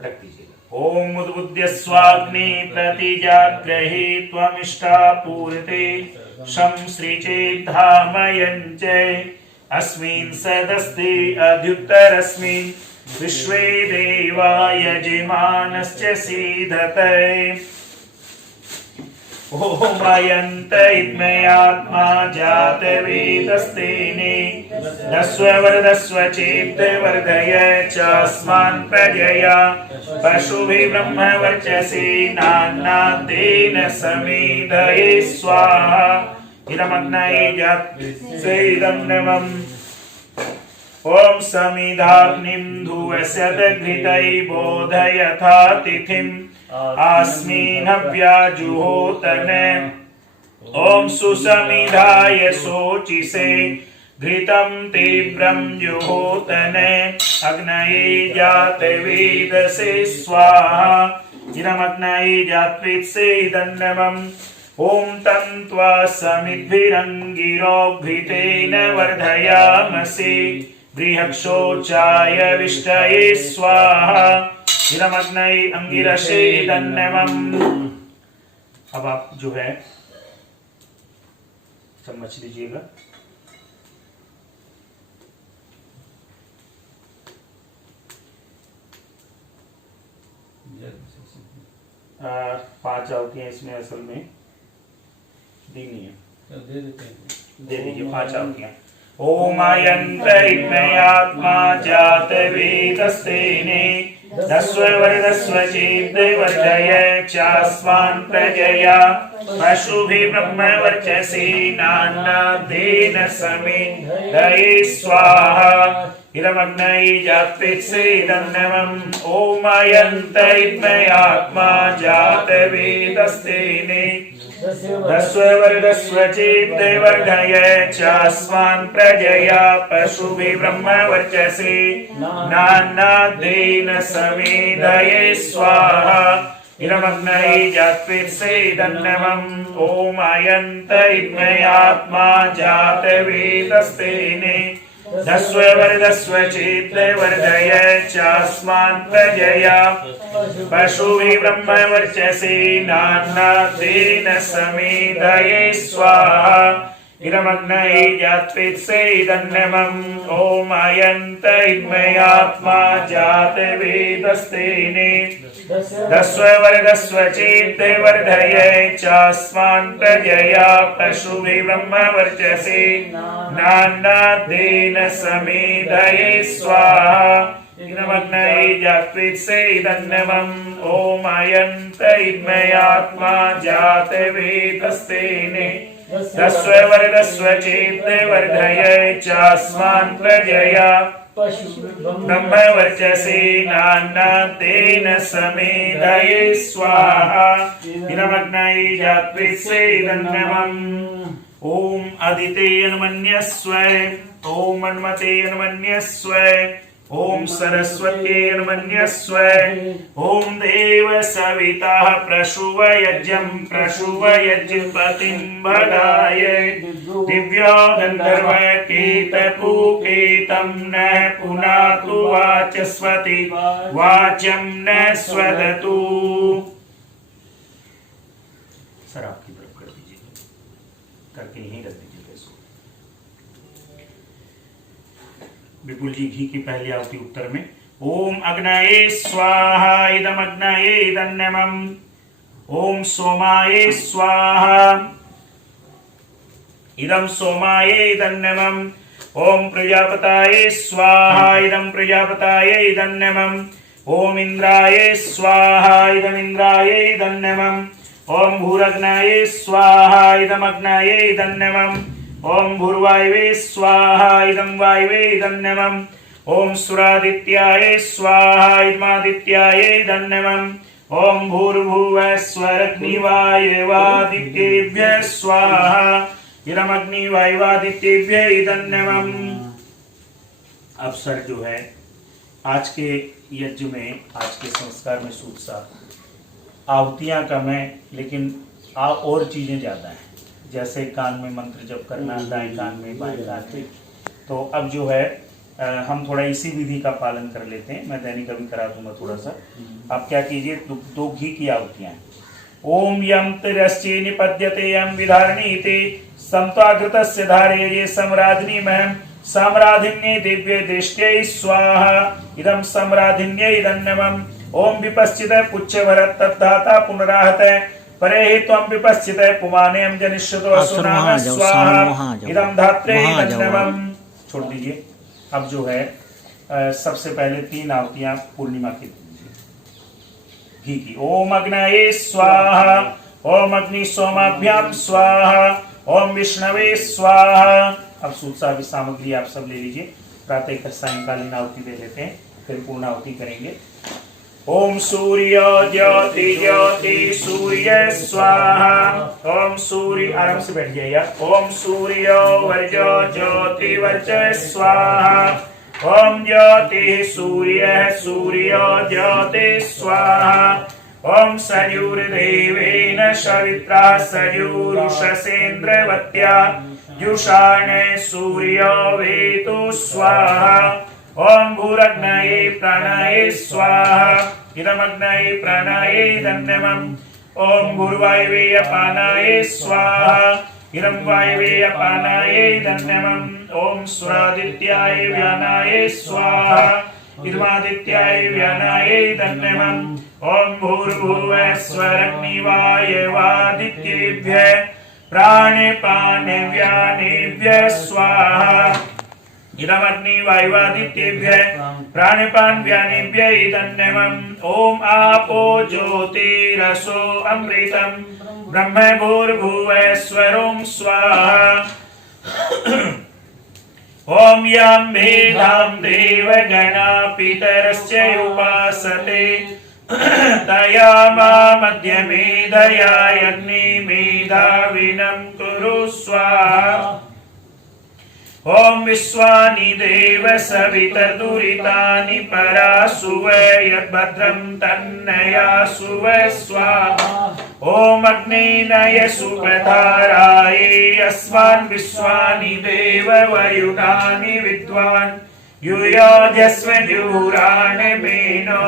रख दीजिएगा। ओम उद्बुद्ध्य स्वाग्नि प्रतिजाग्रहे त्वमिष्टा पूर्ते शं श्रीचेद्धामयञ्च अस्मिन् सदस्ते अध्युत्तरस्मिन् विश्वे देवा यजमानश्च सीदते। ओम अयन्त इद्मयात्मा जातवेदस्तेने दस्ववर्धस्व चेद्वर्धय च अस्मान् प्रजया पशुभिः ब्रह्मवर्चसे नान्नादेन समेधये स्वाहा। इदमग्नये जात्से इदं नमः। ओम समिधाग्निं धुवसदघृतै बोधयथा तिथिम् अस्मिन् हव्याजुहोतन। ओम सुसमिधाय शोचिसे घृतं तीव्रं जुहोतन अग्नये जातवेदसे स्वाहा। इदमग्नये जात्वेत्से इदं नमः। ओम तन्त्वा समिद्भिरङ्गिरो घृतेन वर्धयामसे बृहक्षोचाय विष्टये स्वाहा। इदमग्नये अंगिरसे इदं नमः। अब आप जो है चम्मच लीजिएगा। पांच आहुतियां इसमें असल में दी नहीं है, दे देते हैं, दे दीजिए 5 आहुतियां। ओम अयन्त इद्मयात्मा जातवेदस्तेने दस्ववर्धस्व चेद्वर्धय च अस्मान् प्रजया पशुभिः ब्रह्मवर्चसि नान्नादेन समेधये स्वाहा इदमग्नये जात्वित्सेदन्नमम् ॐ अयन्त इद्मयात्मा जातवेदस्तेने दस्ववर्गस्व चेद्वर्धय चास्मान् प्रजया पशुभिः ब्रह्मवर्चसि नान्नादेन समेधये स्वाहा इदमग्नये जात्वित्सेदन्नमम् ॐ अयन्त इद्मयात्मा जातवेदस्तेने दस्ववर्गस्व चेद्वर्धय चास्मान् प्रजया पशुभिः ब्रह्मवर्चसि नान्नादेन समेधये स्वाहा इदमग्नये जात्वित्सेदन्नमम् ॐ अयन्त इद्मयात्मा जातवेदस्तेने दस्ववर्गस्व चेद्वर्धय चास्मान् प्रजया पशुभिः ब्रह्मवर्चसि नान्नादेन समेधये स्वाहा इदमग्नये जात्वित्सेदन्नमम् ॐ अयन्त इद्मयात्मा जातवेदस्तेने दस्ववर्गस्व चेद्वर्धय चास्मान् प्रजया ब्रह्मवर्चसि नान्नादेन समेधये स्वाहा इदमग्नये जात्वित्सेदन्नमम् ॐ अदितेयन्मन्यस्व ॐ मन्मतेयन्मन्यस्व ॐ सरस्वत्येन्मन्यस्व ॐ देव सविताः प्रशुवयज्ञपतिं भगाय दिव्यो गन्धर्वकेतपुकेतं न पुनातु वाचस्वति वाचं न स्वदतु। सर आपकी तरफ कर दीजिए, करके यहीं रख दीजिए इसको। विपुल जी घी की पहली आहुति उत्तर में ओम अग्नये स्वाहा इदम अग्नये इदन्नमम् ओम सोमाये स्वाहा इदम सोमाये इदन्नमम् ओम प्रजापताये स्वाहा इदम प्रजापताये इदन्नमम् ओम इंद्राये स्वाहा इदम इंद्राये इदन्नमम् ओम भूरग्नाये स्वाहा इदम अग्नाये इदन्नमम् ओम भूर्वायवे स्वाहा इदं वायवे इदन्नमम् ओम सुरादित्याय स्वाहा इदमादित्याय इदन्नमम् ओम भूर्भुवः स्वरग्निवायवादित्येभ्यः स्वाहा इदमग्निवायवादित्येभ्यः इदन्नमम्। अब सर जो है आज के यज्ञ में, आज के संस्कार में सूत सा आहुतियां कम है लेकिन और चीजें ज्यादा हैं, जैसे कान में मंत्र जप करना, दाएं कान में बाएं कान में। तो अब जो है हम थोड़ा इसी विधि का पालन कर लेते हैं। मैं दैनिक अभी करा दूंगा थोड़ा सा। आप क्या कीजिए, दो घी की आहुतियां। ओम यम तिरश्चि निपद्यते यम विधारणीति संत्वाग्रतस्य धारये सम्राधिनी महम साम्राधिन्ये दिव्य दृष्ट्यै स्वाहा इदं सम्राधिन्ये इदन्नमम् ओम विपश्चित पुच्छभरत तद्धाता पुनराहत परे त्वं विपश्चित पुमानेयं जनिष्यतो असुनाम स्वाहा इदं धात्रे इदन्नमम्। छोड़ दीजिए। अब जो है सबसे पहले 3 आहुतियां पूर्णिमा की घी की। ओम अग्नये स्वाहा ओम अग्नि सोमाभ्यां स्वाहा ओम विष्णवे स्वाहा। अब सूत्सा सामग्री आप सब ले लीजिए। प्रातः का सायंकालीन आहुति दे लेते हैं, फिर पूर्ण आहुति करेंगे। ओम सूर्य ज्योति ज्योति सूर्य स्वाहा ओम सूर्य, आराम से बैठ जाइए। ओम सूर्य वर्ज ज्योति वर्ज स्वाहा ओम ज्योति सूर्य सूर्य ज्योति स्वाहा ओम सयुर्देवेन सवित्रा सयुरुषसेन्द्रवत्या जुषाण सूर्यो वेतु स्वाहा ओम भूरग्नये प्राणाये स्वाहा इदमग्नये प्राणाये इदन्नमम् ओम भूर्वायवे अपानाये स्वाहा इदं वायवे अपानाये इदन्नमम् ओम सुरादित्याय व्यानाये स्वाहा इदमादित्याय व्यानाये इदन्नमम् ओम भूर्भुवः स्वरग्निवायवादित्येभ्यः प्राणपानव्यानेभ्यः स्वाहा इदमग्नि वायुवादित्येभ्यः प्राणपानव्यानेभ्यः इदन्नमम् ओम आपो ज्योतिरसो अमृतम् ब्रह्म भूर्भुवः स्वरों स्वाहा। ओम यं वेदां देवगणा पितरश्च उपासते तया मा मध्यमेधया अग्निमेधाविनं कुरु स्वाहा। ओम विश्वानि देव सवितर्दुरितानि परासुव यद्भद्रं तन्नयासुव स्वाहा। ओम अग्नेनय सुपधाराय अस्मान् विश्वानि देव वयुनानि विद्वान् युयोध्यस्व जुहुराणमेनो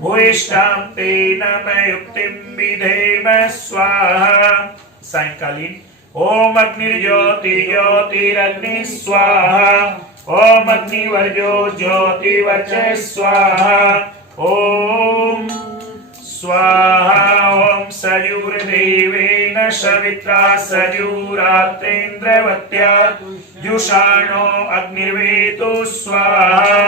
भूयिष्ठां तेन मयुक्तिं विधेम स्वाहा। सायंकालीन ओम अग्निर्ज्योति ज्योतिरग्नि स्वाहा। ओम अग्निवर्जो ज्योतिवर्च स्वाहा। ओम स्वाहा। ओम सयुर्देवेन सवित्रा सयुरात्रेन्द्रवत्या जुषाणो अग्निर्वेतु स्वाहा।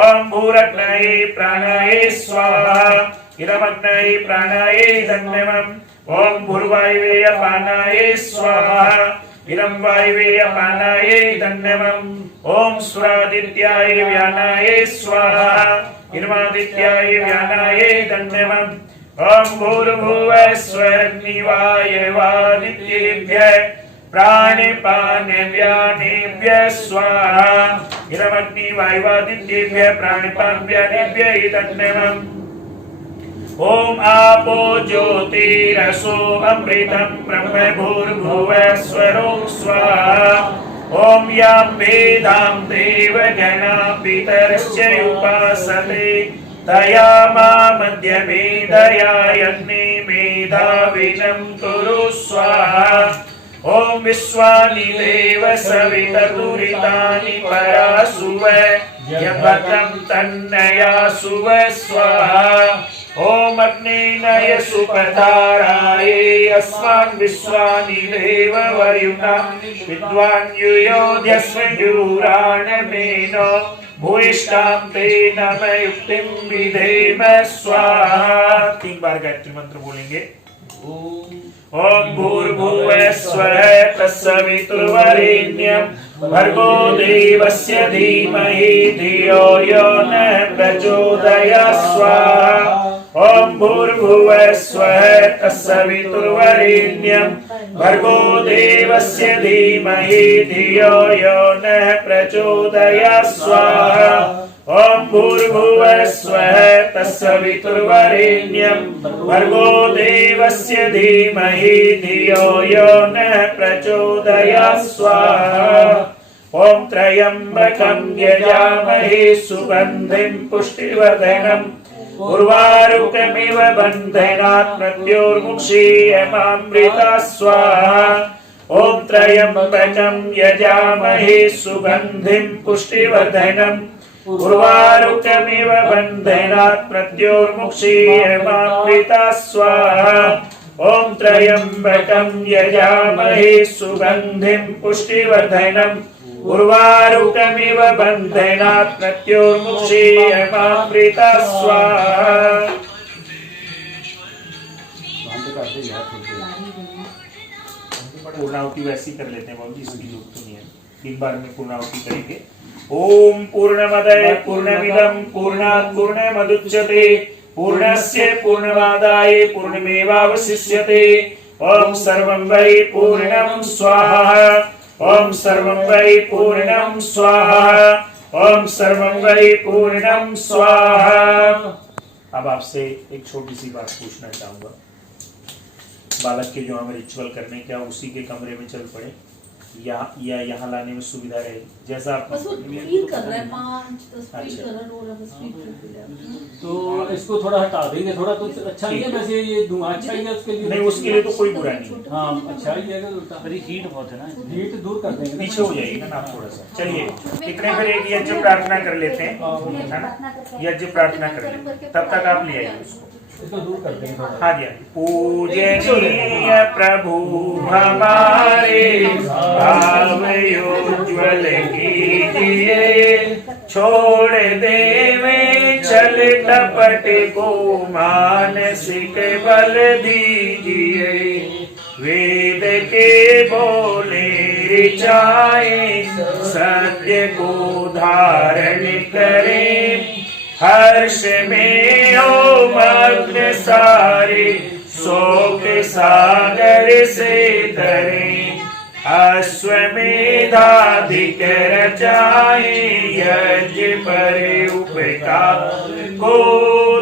ओम भूरग्नये प्राणये स्वाहा। इदमग्नये प्राणये दण्डमम्। ओम भूर्वायवे अपानाय स्वाहा। इदं वायवे अपानाय दण्डमम्। ओम सुरादित्याय व्यानाय स्वाहा। इदमादित्याय व्यानाय दण्डमम्। ओम भूर्भुवः स्वरग्निवायवादित्येभ्यः प्राणिपानव्यानेभ्यः स्वाहा। इदमग्निवायवादित्येभ्यः प्राणिपानव्यानेभ्यः दण्डमम्। ओम आपो ज्योतिरसो अमृतं ब्रह्म भूर्भुवः स्वरों स्वाहा। ओम यं वेदां देवगणा पितरश्च उपासते तया मा मध्यमेधया अग्निमेधाविनं कुरु स्वाहा। ओम विश्वानि देव सवितर्दुरितानि परासुव यद्भद्रं तन्नयासुव स्वाहा। ओम अग्नेनय सुपधाराय अस्मान् विश्वानि देव वयुना विद्वान् युयोध्यस्व जुहुराणमेनो भूयिष्ठां तेन मयुक्तिं विधेम स्वाहा। 3 बार गायत्री मंत्र बोलेंगे। ओम भूर्भुवः स्वः तत्सवितुर्वरेण्यं भर्गो देवस्य धीमहि धियो यो नः प्रचोदयात् स्वाहा। ओम भूर्भुवः स्वः तत्सवितुर्वरेण्यं भर्गो देवस्य धीमहि धियो यो नः प्रचोदयात् स्वाहा। ओम भूर्भुवः स्वः तत्सवितुर्वरेण्यं भर्गो देवस्य धीमहि धियो यो नः प्रचोदयात् स्वाहा। ओम त्र्यंबकं यजामहे सुगंधिं पुष्टिवर्धनम् उर्वारुकमिव बन्धनात् मृत्योर्मुक्षीयमामृतात् स्वाहा। ओम त्र्यंबकं यजामहे सुगंधिं पुष्टिवर्धनम् उर्वारुकमिव बन्धनात् मृत्योर्मुक्षीयमामृतात् स्वाहा। ओम त्र्यंबकं यजामहे सुगंधिं पुष्टिवर्धनम् उर्वारुकमिव बन्धनात् मृत्योर्मुक्षीयमामृतात् स्वाहा। पूर्णाहुति वैसी कर लेते हैं बाबूजी, इसकी जरूरत तो नहीं है। 3 बार में पूर्णाहुति करेंगे। ओम पूर्णमदः पूर्णमिदं पूर्णात् पूर्णमुदच्यते पूर्णस्य पूर्णमादाय पूर्णमेवावशिष्यते। ओम सर्वं वै पूर्णं स्वाहा। ओम सर्वं वै पूर्णं स्वाहा। ओम सर्वं वै पूर्णं स्वाहा। अब आपसे एक छोटी सी बात पूछना चाहूंगा। बालक के जो हमें रिचुअल करने क्या उसी के कमरे में चल पड़े या यहाँ लाने में सुविधा रहेगी, जैसा आप बस वो फील कर रहा है 5 10 फील कर रहा है और बस फील कर रहा है। तो इसको थोड़ा हटा देंगे, थोड़ा तो अच्छा ही है। वैसे ये धुआं अच्छा ही है उसके लिए, नहीं उसके लिए तो कोई बुरा नहीं है। हाँ अच्छा ही है। हीट बहुत है ना, हीट दूर कर देंगे, पीछे हो जाएगी ना आप थोड़ा सा। चलिए इतने फिर एक यज्ञ प्रार्थना कर लेते हैं, है ना। यज्ञ प्रार्थना कर लेते हैं, तब तक आप ले आइए उसको, इसको दूर कर देंगे थोड़ा। हाँ जी। पूजनीय प्रभु हमारे भावयोज्वल कीजिए, छोड़ देवे चल कपट को मानसिक बल दीजिए। वेद के बोले ऋचाएं, सत्य को धारण करें, हर्ष में हो मग्न सारे, शोक सागर से तरें, अश्वमेधाधिक रचाए, यज्ञ पर उपकार को,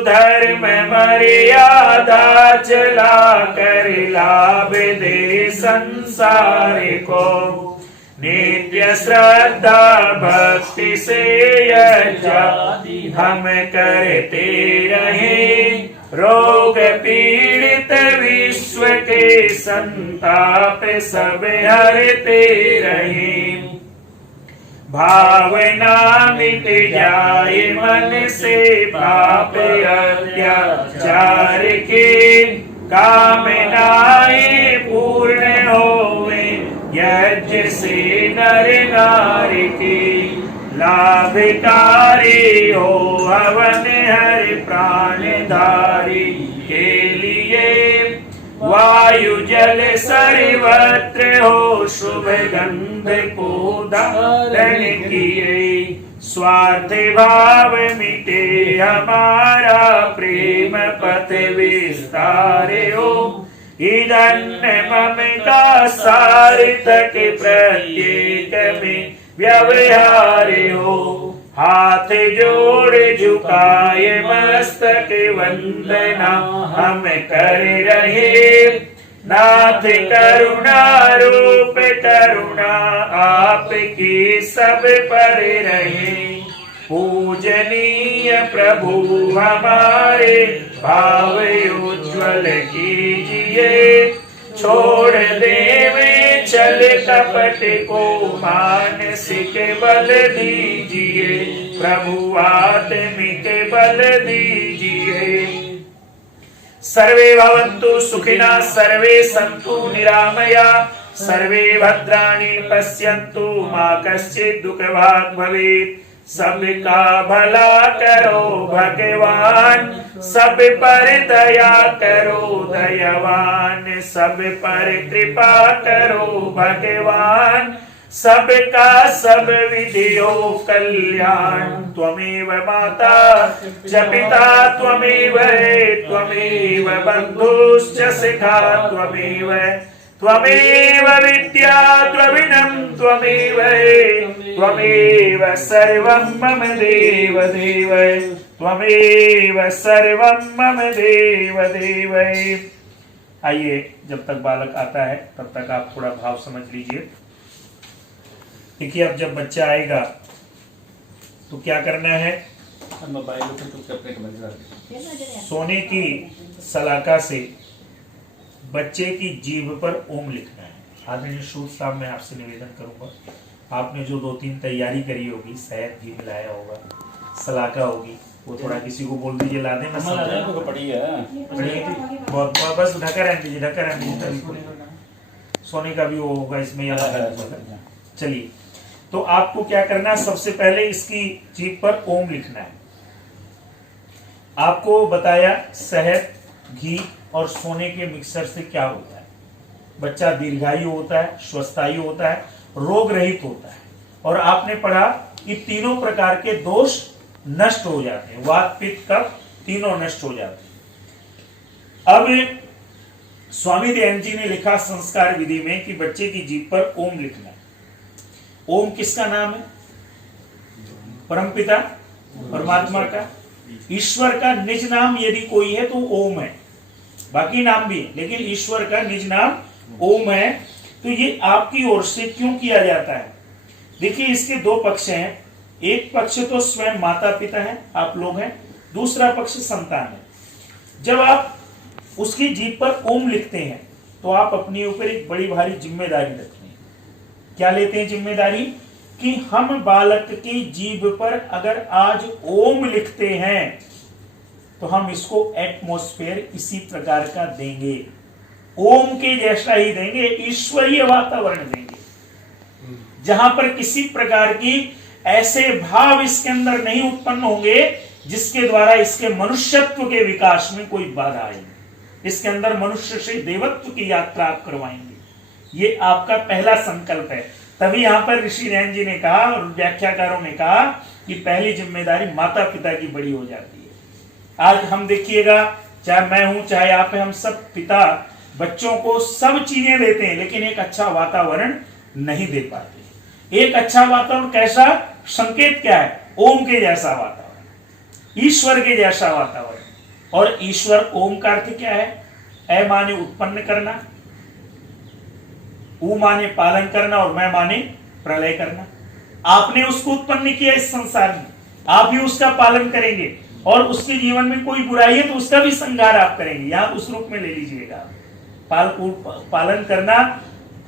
धर्म मर्यादा चला कर लाभ दे संसार को, नित्य श्रद्धा भक्ति से यज्ञ हम करते रहे, रोग पीड़ित विश्व के संताप सब हरते रहे, भावना मिट जाए मन से पाप अत्याचार के, कामनाएं पूर्ण होवे यज्ञ से नर नारी की, लाभकारी हो हवन हर प्राणधारी के लिए, वायु जल सर्वत्र हो शुभ गंध को धारण किए, स्वार्थ भाव मिटे हमारा प्रेम पथ विस्तार हो, इधन्य ममता सार्थक प्रत्येक में व्यवहार हो, हाथ जोड़ झुकाए मस्तक वंदना हम कर रहे, नाथ करुणा रूप करुणा आपकी सब पर रहे, पूजनीय प्रभु हमारे भाव उज्ज्वल कीजिए, छोड़ देवे छल कपट को मानसिक बल दीजिए, प्रभु आत्मिक बल दीजिए। सर्वे भवन्तु सुखिनः, सर्वे सन्तु निरामया, सर्वे भद्राणि पश्यन्तु, मा कश्चित् दुःखभाग् भवेत्। सबका भला करो भगवान, सब पर दया करो दयावान, सब पर कृपा करो भगवान, सबका सब विधियो कल्याण। त्वमेव माता च पिता त्वमेव, त्वमेव बन्धुश्च सखा त्वमेव, त्वमेव विद्या द्रविणं त्वमेव, त्वमेव सर्वं मम देव देव, त्वमेव सर्वं मम देव देव। आइए, जब तक बालक आता है तब तक आप थोड़ा भाव समझ लीजिए। देखिए, अब जब बच्चा आएगा तो क्या करना है, सोने की सलाका से बच्चे की जीभ पर ओम लिखना है। आदरणीय सूद साहब, मैं आपसे निवेदन करूंगा, आपने जो 2-3 तैयारी करी होगी, शहद भी मिलाया होगा, सलाका होगी, वो थोड़ा किसी को बोल दीजिए ला देना। बहुत बस ढका रहने दीजिए, ढका रहने दीजिए, सोने का भी वो होगा इसमें। चलिए, तो आपको क्या करना है, सबसे पहले इसकी जीभ पर ओम लिखना है। आपको बताया शहद, घी और सोने के मिक्सर से क्या होता है। बच्चा दीर्घायु होता है, स्वस्थायु होता है, रोग रहित होता है, और आपने पढ़ा कि तीनों प्रकार के दोष नष्ट हो जाते हैं, वात पित्त कफ तीनों नष्ट हो जाते हैं। अब स्वामी दयानंद जी ने लिखा संस्कार विधि में कि बच्चे की जीभ पर ओम लिखना है। ओम किसका नाम है? परमपिता परमात्मा का, ईश्वर का निज नाम यदि कोई है तो ओम है, बाकी नाम भी है, लेकिन ईश्वर का निज नाम ओम है। तो ये आपकी ओर से क्यों किया जाता है? देखिए, इसके 2 पक्ष हैं। एक पक्ष तो स्वयं माता पिता है, आप लोग हैं, दूसरा पक्ष संतान है। जब आप उसकी जीभ पर ओम लिखते हैं तो आप अपने ऊपर एक बड़ी भारी जिम्मेदारी रखते हैं। क्या लेते हैं जिम्मेदारी? कि हम बालक की जीभ पर अगर आज ओम लिखते हैं तो हम इसको एटमॉस्फेयर इसी प्रकार का देंगे, ओम के जैसा ही देंगे, ईश्वरीय वातावरण देंगे, जहां पर किसी प्रकार की ऐसे भाव इसके अंदर नहीं उत्पन्न होंगे जिसके द्वारा इसके मनुष्यत्व के विकास में कोई बाधा आएगी। इसके अंदर मनुष्य से देवत्व की यात्रा आप करवाएंगे। ये आपका पहला संकल्प है। तभी यहाँ पर ऋषि नयन जी ने कहा और व्याख्याकारों ने कहा कि पहली जिम्मेदारी माता पिता की बड़ी हो जाती है। आज हम देखिएगा, चाहे मैं हूं चाहे आप हैं, हम सब पिता बच्चों को सब चीजें देते हैं लेकिन एक अच्छा वातावरण नहीं दे पाते। एक अच्छा वातावरण कैसा? संकेत क्या है? ओम के जैसा वातावरण, ईश्वर के जैसा वातावरण। और ईश्वर, ओम का अर्थ क्या है? ए माने उत्पन्न करना, ऊ माने पालन करना और मैं माने प्रलय करना। आपने उसको उत्पन्न किया इस संसार में, आप ही उसका पालन करेंगे और उसके जीवन में कोई बुराई है तो उसका भी संहार आप करेंगे। यहां उस रूप में ले लीजिएगा। पालन करना,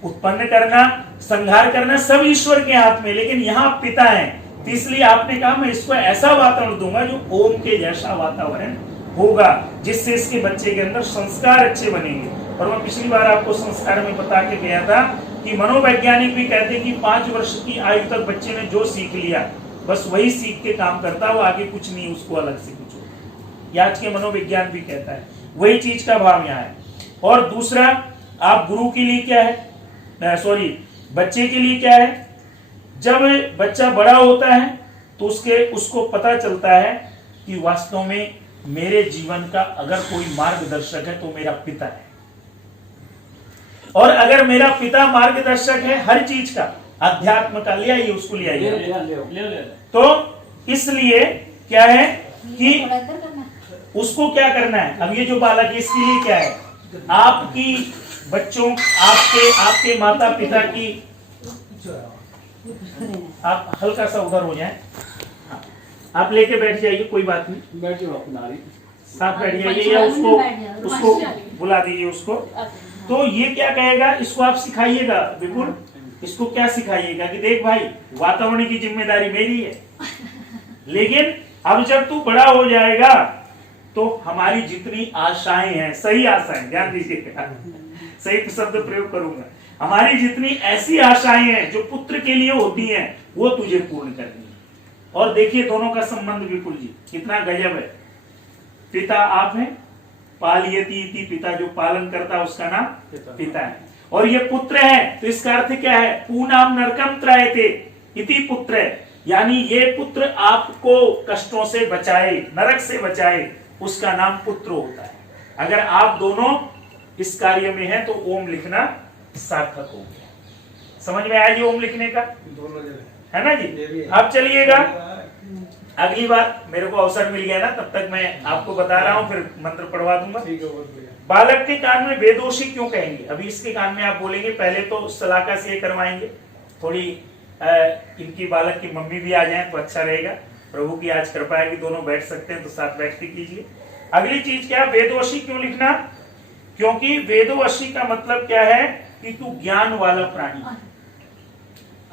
उत्पन्न करना, संहार करना सब ईश्वर के हाथ में, लेकिन यहाँ आप पिता हैं तो इसलिए आपने कहा मैं इसको ऐसा वातावरण दूंगा जो ओम के जैसा वातावरण होगा, जिससे इसके बच्चे के अंदर संस्कार अच्छे बनेंगे। और मैं पिछली बार आपको संस्कार में बता के गया था कि मनोवैज्ञानिक भी कहते हैं कि 5 वर्ष की आयु तक बच्चे ने जो सीख लिया बस वही सीख के काम करता, वो आगे कुछ नहीं उसको अलग से कुछ होता। ये आज के मनोविज्ञान भी कहता है, वही चीज का भाव यहाँ है। और दूसरा, आप गुरु के लिए क्या है, बच्चे के लिए क्या है? जब बच्चा बड़ा होता है तो उसको पता चलता है कि वास्तव में मेरे जीवन का अगर कोई मार्गदर्शक है तो मेरा पिता है। और अगर मेरा पिता मार्गदर्शक है हर चीज का, अध्यात्म का, ले आइए उसको, ले आइए। तो इसलिए क्या है कि उसको क्या करना है? अब ये जो बालक है इसके लिए क्या है? आपकी बच्चों, आपके माता पिता की, आप हल्का सा उधर हो जाए, आप लेके बैठ जाइए, कोई बात नहीं, बैठ जाओ अपना साथ बैठ जाइए या उसको बुला दीजिए उसको। तो ये क्या कहेगा, इसको आप सिखाइएगा विपुल, इसको क्या सिखाइएगा कि देख भाई वातावरण की जिम्मेदारी मेरी है, लेकिन अब जब तू बड़ा हो जाएगा तो हमारी जितनी आशाएं हैं, सही आशाएं, ध्यान दीजिएगा, सही शब्द प्रयोग करूंगा, हमारी जितनी ऐसी आशाएं हैं जो पुत्र के लिए होती हैं वो तुझे पूर्ण करनी है। और देखिए दोनों का संबंध विपुल जी कितना गजब है। पिता आप हैं, पालयति इति पिता, जो पालन करता है उसका नाम पिता है। और ये पुत्र है तो इसका अर्थ क्या है? पूनाम नरकम त्रायते इति पुत्र है, यानी ये पुत्र आपको कष्टों से बचाए, नरक से बचाए, उसका नाम पुत्र होता है। अगर आप दोनों इस कार्य में हैं तो ओम लिखना सार्थक हो गया। समझ में आया जी ओम लिखने का? है ना जी? अब चलिएगा अगली बार, मेरे को अवसर मिल गया ना, तब तक मैं आपको बता रहा हूँ, फिर मंत्र पढ़वा दूंगा। बालक के कान में वेदोषी क्यों कहेंगे? अभी इसके कान में आप बोलेंगे, पहले तो सलाका से ये करवाएंगे, थोड़ी इनकी बालक की मम्मी भी आ जाए तो अच्छा रहेगा। प्रभु की आज कृपा है कि दोनों बैठ सकते हैं तो साथ बैठ के कीजिए। अगली चीज क्या, वेदोषी क्यों लिखना? क्योंकि वेदोषी का मतलब क्या है कि तू ज्ञान वाला प्राणी।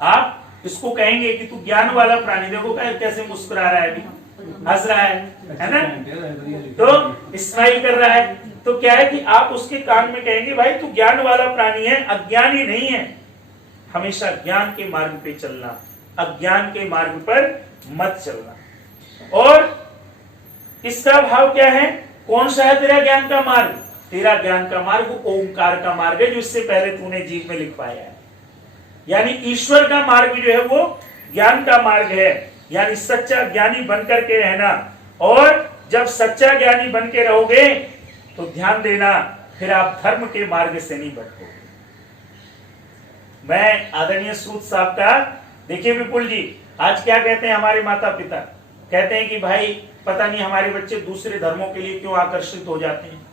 आप इसको कहेंगे कि तू ज्ञान वाला प्राणी, देखो कैसे मुस्कुरा रहा है, अभी हंस रहा है ना, तो स्माइल कर रहा है। तो क्या है कि आप उसके कान में कहेंगे भाई तू ज्ञान वाला प्राणी है, अज्ञानी नहीं है, हमेशा ज्ञान के मार्ग पे चलना, अज्ञान के मार्ग पर मत चलना। और इसका भाव क्या है? कौन सा है तेरा ज्ञान का मार्ग? तेरा ज्ञान का मार्ग ओंकार का मार्ग है, जो इससे पहले तूने जीव में लिख पाया है। यानी ईश्वर का मार्ग जो है वो ज्ञान का मार्ग है, यानी सच्चा ज्ञानी बनकर के रहना। और जब सच्चा ज्ञानी बन के रहोगे तो ध्यान देना, फिर आप धर्म के मार्ग से नहीं भटकोगे। मैं आदरणीय सूद साहब का, देखिए विपुल जी, आज क्या कहते हैं हमारे माता पिता? कहते हैं कि भाई पता नहीं हमारे बच्चे दूसरे धर्मों के लिए क्यों आकर्षित हो जाते हैं।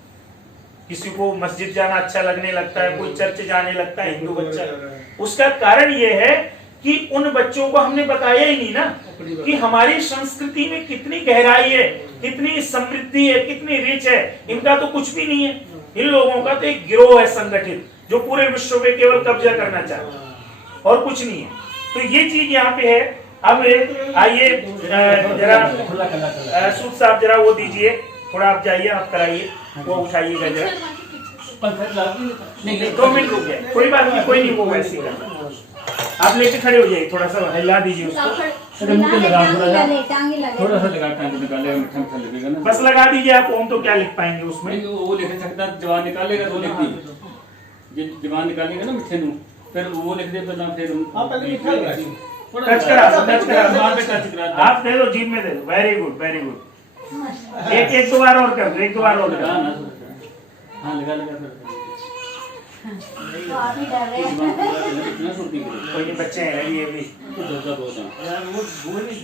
किसी को मस्जिद जाना अच्छा लगने लगता है, कोई चर्च जाने लगता है, हिंदू बच्चा। उसका कारण यह है कि उन बच्चों को हमने बताया ही नहीं ना कि हमारी संस्कृति में कितनी गहराई है, कितनी समृद्धि है, कितनी रिच है। इनका तो कुछ भी नहीं है, इन लोगों का तो एक गिरोह है संगठित, जो पूरे विश्व पे केवल कब्जा करना चाहता है और कुछ नहीं है। तो ये चीज यहाँ पे है। अब आइए जरा सूद साहब जरा वो दीजिए, थोड़ा आप जाइए, आप कराइए, वो उठाइएगा जरा। 2 मिनट रुक गए, कोई बात नहीं, कोई नहीं, वो वैसे ही करना। आप लेके खड़े हो जाइए, थोड़ा सा हिला दीजिए उसको, अरे मुंह पे लगा थोड़ा सा, टांगी लगे थोड़ा सा लगा, टांग निकालेगा, मीठा मीठा लगेगा ना। बस लगा दीजिए आप। ओम तो क्या लिख पाएंगे उसमें? नहीं, वो लिख सकता, जवान निकालेगा तो लिख दी, ये जवान निकालेगा ना मीठे नू, फिर वो लिख दे पहला, फिर हाँ, पहले मीठा लगा दी। टच करा दो, टच करा जवान पे दो, टच करा दो। आप दे दो, जीभ में दे दो। Very good, very good. एक दो बार और कर दो, एक दो बार और कर लगा दो। ना थोड़ा। हाँ लगा लगा फिर। तो आप ही डर रहे हैं। इतना सुनती है। कोई नहीं, बच्चे हैं ये भी। तो दर्द बहुत है। यार वो नहीं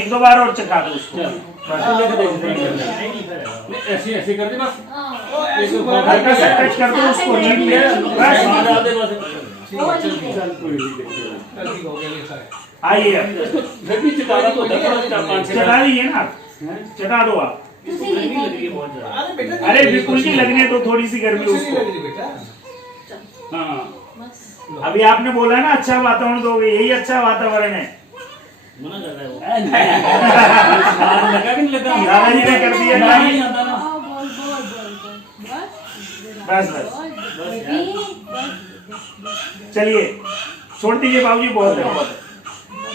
एक दो बार और चखा दो उसको। चल, बस। लिख दे, जितना करना है। नहीं लिखा रहेगा। नहीं, ऐसे ऐसे कर दे बस। हाँ। ऐसे हल्का सा टच कर दो उसको, जीभ में बस। लगा दे बस। ठीक है, चल चल कोई नहीं देखिए। ठीक हो गया, लिखा है। आइए अब। फिर भी चितारा तो होता है, थोड़ा 5-6 चढ़ा दीजिए ना आप, हैं? चढ़ा दो आप। तुझे नहीं लग रही है बहुत ज्यादा। अरे बेटा, अरे बिल्कुल जी, लगने दो, थोड़ी सी गर्मी कुछ नहीं लग उसको। रही बेटा। हाँ बस अभी आपने बोला ना अच्छा वातावरण दोगे, यही अच्छा वातावरण है। मना कर रहा है वो। लगा कि नहीं लगा? दादाजी ने कर दिया ना ना। नहीं आता ना। हाँ, बोल बोल बोल बोल बस बस, बस चलिए छोड़ दीजिए बाबूजी, बहुत है बहुत है।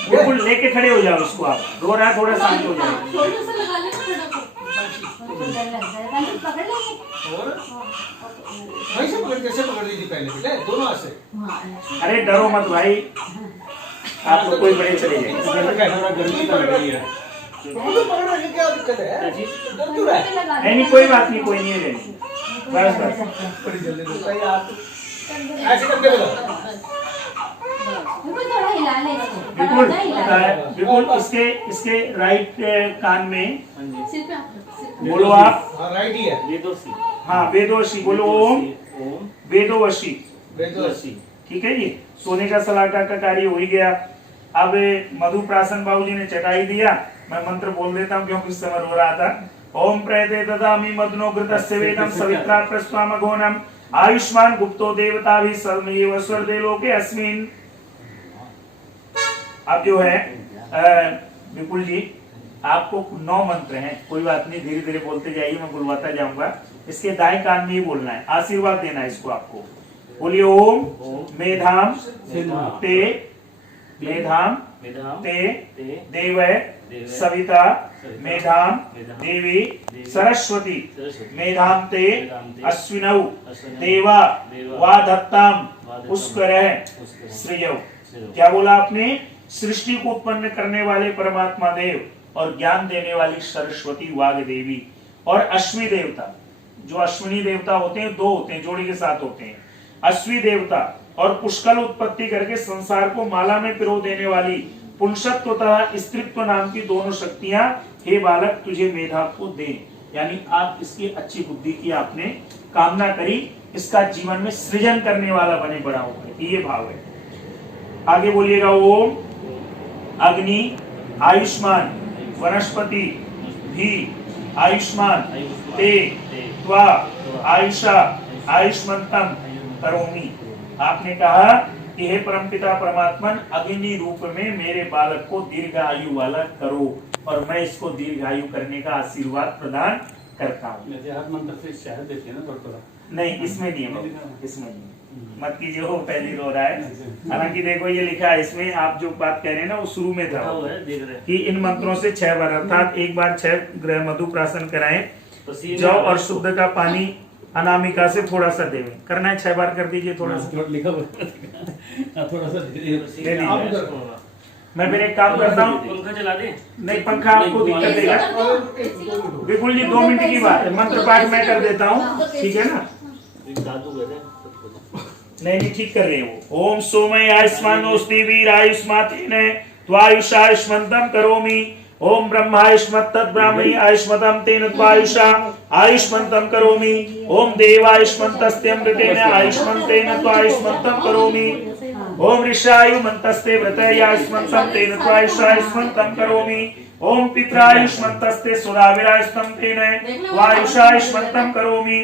बिल्कुल लेके खड़े हो जाओ उसको, आप रो रहा है थोड़ा शांत हो जाए। छोटे से लगा लेना थोड़ा को तो डर लगता है। कंजू पकड़ लेंगे। और हाँ, ओके। वहीं से पकड़, कैसे पकड़ ली थी पहले बेटा? दोनों हाथ से। हाँ, अरे डरो मत भाई, आप तो कोई बड़े चले जाएंगे। थोड़ा गर्मी तो लग रही है। तुम तो पकड़ रहे, क्या दिक्कत है? डर क्यों रहा है? नहीं नहीं, कोई बात नहीं, कोई नहीं है लेनी। बस बस, बड़ी जल्दी होता है यार। ऐसे करके बोलो। बिल्कुल थोड़ा हिला ले इसको। बिल्कुल बड़ा हिला ले। बिल्कुल इसके इसके राइट कान में सिर पे आप रखो, सिर पे। बोलो आप। हाँ, राइट ही है। ये तो सी। हाँ, वेदोवशी बोलो, ओम ओम वेदोवशी। बेदोसी। ठीक है जी, सोने का सलाटा का कार्य हो ही गया। अब मधुप्रासन बाबू जी ने चटाई दिया, मैं मंत्र बोल देता हूँ क्योंकि इस समय रो रहा था। ओम प्रयते ददामि मदनो घृतस्य वेदम सवित्रा प्रस्वामघोनम आयुष्मान गुप्तो देवता भी सर्वमेव स्वर्दे लोके अस्मिन्। अब जो है विपुल जी, आपको 9 मंत्र हैं, कोई बात नहीं, धीरे धीरे बोलते जाइए, मैं बुलवाता जाऊंगा। इसके दाएं कान में ही बोलना है, आशीर्वाद देना है इसको आपको। बोलिए ओम मेधाम ते मेधाम ते देव सविता मेधाम देवी सरस्वती मेधाम ते अश्विनौ देवा वाधत्ताम पुष्करः श्रेयौ। क्या बोला आपने? सृष्टि को उत्पन्न करने वाले परमात्मा देव और ज्ञान देने वाली सरस्वती वाग देवी और अश्वी देवता। जो अश्विनी देवता होते हैं 2 होते हैं, जोड़ी के साथ होते हैं। अश्वी देवता और पुष्कल उत्पत्ति करके संसार को माला में पिरो देने वाली पुंसत्व तथा स्त्रीत्व नाम की दोनों शक्तियां, हे बालक तुझे मेधा को दे। यानी आप इसकी अच्छी बुद्धि की आपने कामना करी, इसका जीवन में सृजन करने वाला बने, बड़ा होकर, ये भाव है। आगे बोलिएगा ओम अग्नि आयुष्मान वनस्पति भी आयुष्मान ते त्वा आयुषा आयुष्मंतम करोमि। आपने कहा कि हे परमपिता परमात्मा, अग्नि रूप में मेरे बालक को दीर्घ आयु वाला करो, और मैं इसको दीर्घ आयु करने का आशीर्वाद प्रदान करता हूँ। मंत्र से शहद देते हैं ना थोड़ा थोड़ा। नहीं, इसमें नहीं है, इसमें नहीं है। मत कीजिए, वो पहली रो रहा है। हालांकि देखो ये लिखा है इसमें, आप जो बात कह रहे हैं ना वो शुरू में था कि इन मंत्रों से 6 बार, अर्थात एक बार 6 ग्रह मधुप्राशन कराएं, जौ और शुद्ध का पानी अनामिका से थोड़ा सा देवें। करना है 6 बार, कर दीजिए थोड़ा सा। लिखा थोड़ा सा ले लीजिए। मैं फिर एक काम करता हूँ, पंखा चला दे। नहीं पंखा आपको दिक्कत देगा। बिल्कुल जी 2 मिनट की बात है, मंत्र पाठ मैं कर देता हूँ, ठीक है ना? नहीं ठीक कर रहे हो। ओम सोमय आयुष्मानोस्ति वीर आयुष्मातेन त्वायुषायुष्मन्तम करोमि। ओम ब्रह्मायुष्मत्तत् ब्राह्मणी आयुष्मतम तेन त्वायुषा आयुष्मन्तम करोमि। ओम देवायुष्मन्तस्त्यमृतेन आयुष्मन्तेन त्वायुष्मन्तम करोमि। ओम ऋषायुमन्तस्ते व्रतयायुष्मन्तम तेन त्वायुषायुष्मन्तम करोमि। ओम पित्रायुष्मन्तस्ते सुराविरायुष्मन्तम तेन त्वायुषायुष्मन्तम करोमि।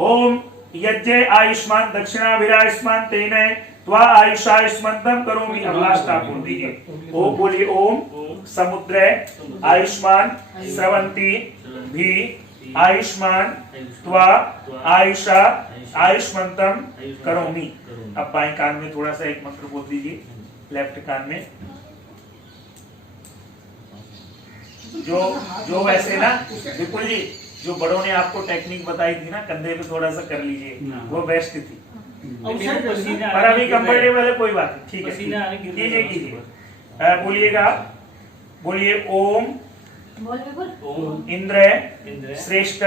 ओम यज्ञ आयुष्मान दक्षिणाभिरायुष्मान तेन त्वा आयुषायुष्मन्तम करोमि। अब लास्ट आप बोल दीजिए। ओ बोलिए ओम समुद्र आयुष्मान स्रवंती भी आयुष्मान त्वा आयुषा आयुष्मन्तम करोमि। अब बाएं कान में थोड़ा सा एक मंत्र बोल दीजिए। लेफ्ट कान में। जो वैसे ना विपुल जी, जो बड़ों ने आपको टेक्निक बताई थी ना, कंधे पे थोड़ा सा कर लीजिए, वो बेस्ट थी। पर अभी कंफर्टेबल है, कोई बात नहीं, ठीक है, कीजिए कीजिए। बोलिएगा, बोलिए ओम बोल बिल्कुल। इंद्र श्रेष्ठ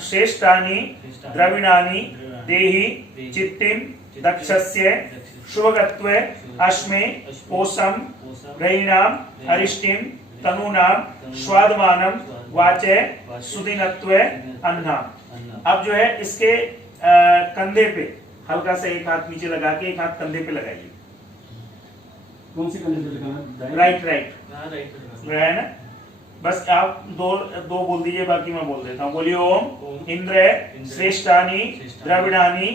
श्रेष्ठानि द्रविणानि देहि चित्तिम दक्षस्य शुभगत्वे अस्मे कोशम रयिणाम अरिष्टिम तनूनाम स्वादमानम वाचे सुदिनत्वे अन्नाम। अब जो है इसके कंधे पे हल्का सा एक हाथ नीचे लगा के एक हाथ कंधे पे लगाइए। कौन सी कंधे पे लगाना? राइट है ना? बस आप दो बोल दीजिए, बाकी मैं बोल देता हूँ। बोलिए ओम इंद्र श्रेष्ठानि द्रविणानि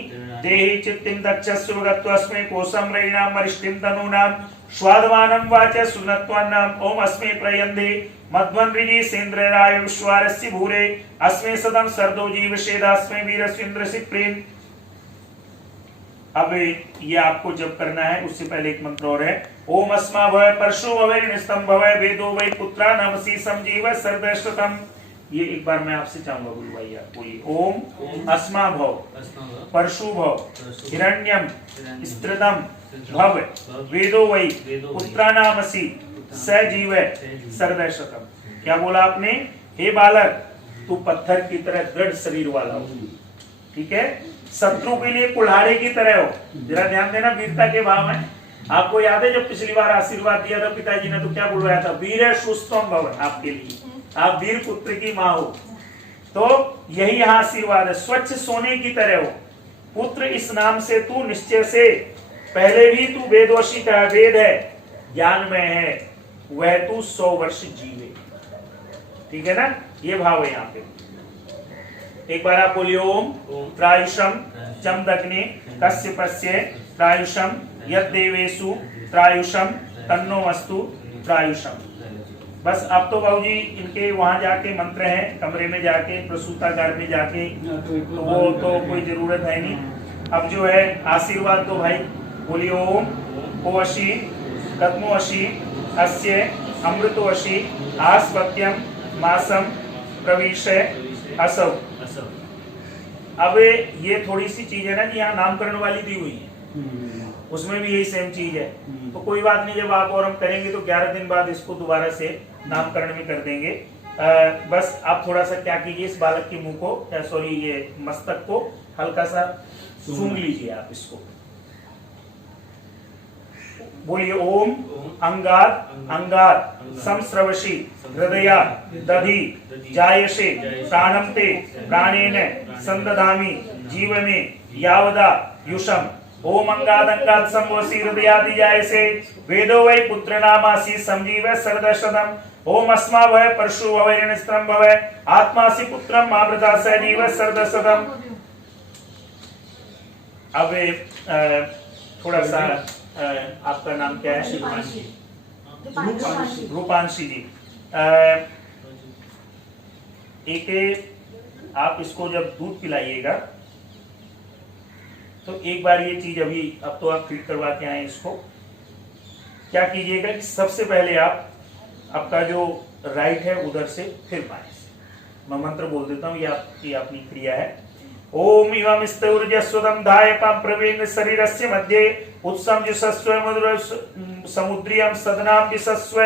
देहि चित्तिम दक्षस्वगत्वस्मै कोशम रयिणाम अरिष्टिम तनूनाम स्वादमानं वाच सुनत्वान्नाम। ओम अस्मै प्रयन्धे मध्वन्रिजि सेन्द्रराय विश्वारस्य भूरे अस्मै सदं सर्दो जीवशेदास्मै वीरस्विन्द्रसि प्रेम। अब ये आपको जब करना है उससे पहले एक मंत्र और है। ओम अस्मा भव परशो भव निस्तम भव वेदो वै पुत्रा नमसी समजीव सर्वश्रुतम। ये एक बार मैं आपसे चाहूंगा गुरु भाई, आप बोलिए ओम अस्मा भव परशु भव हिरण्यम स्त्रिदम भव वेदो वै पुत्रा नामसी सजीव सर्वश्रुतम। क्या बोला आपने? हे बालक, तू पत्थर की तरह दृढ़ शरीर वाला हो, ठीक है, शत्रु के लिए कुल्हाड़े की तरह हो। जरा ध्यान देना, वीरता के भाव है। आपको याद है जब पिछली बार आशीर्वाद दिया था पिताजी ने, तो क्या बुलवाया था? वीर सुस्तम भव, आपके लिए, आप वीर पुत्र की माँ हो। तो यही यहाँ आशीर्वाद है, स्वच्छ सोने की तरह हो पुत्र। इस नाम से तू निश्चय से पहले भी तू वेदवशी का वेद है, ज्ञान में है, वह तू 100 वर्ष जीवे। ठीक है ना? ये भाव है यहाँ पे। एक बार आप बोलिए ओम त्रायुषम चमदग्ने कश्यपस्य त्रायुषम यद्देवेषु त्रायुषम तन्नोमस्तु त्रायुषम। बस अब तो बाबूजी इनके वहां जाके मंत्र हैं, कमरे में जाके प्रसूतागार में जाके, तो वो तो कोई जरूरत है नहीं। अब जो है आशीर्वाद दो भाई। बोलिए ओम ओवशी कद्मोवशी अस्य अमृतोवशी आस्पत्यम मासम प्रविशे असौ। अब ये थोड़ी सी चीज है ना कि यहाँ नामकरण वाली दी हुई है, उसमें भी यही सेम चीज है। तो कोई बात नहीं, जब आप और हम करेंगे तो 11 दिन बाद इसको दोबारा से नामकरण भी कर देंगे। बस आप थोड़ा सा क्या कीजिए, इस बालक के मुंह को, सॉरी ये मस्तक को हल्का सा सूंघ लीजिए आप इसको। बोलिए ओम अंगात अंगात संस्रवशी हृदया दधि जायसे प्राणम ते प्राणेन संदधामि जीव में यावदा युषम। ओम अंगात अंगात संवसी हृदयादि जायसे वेदो वै पुत्र नामासी समजीव सर्वशतम। ओम अस्मा भव परशु भव ऋणस्त्रम भव आत्मासी पुत्रम मावृता सजीव सर्वशतम। अब थोड़ा सा आपका नाम क्या है? रूपांशी जी। एक आप इसको जब दूध पिलाइएगा तो एक बार ये चीज अभी, अब तो आप फीड करवा के आए इसको, क्या कीजिएगा कि सबसे पहले आप आपका जो राइट है उधर से फिर बाएं से, मैं मंत्र बोल देता हूँ, ये आपकी अपनी क्रिया है। ओम इवं स्तौर्जस्वदं धायपं प्रवीण शरीरस्य मध्ये उत्सम जुसस्व मधुर समुद्रियं सदनां दिसस्व।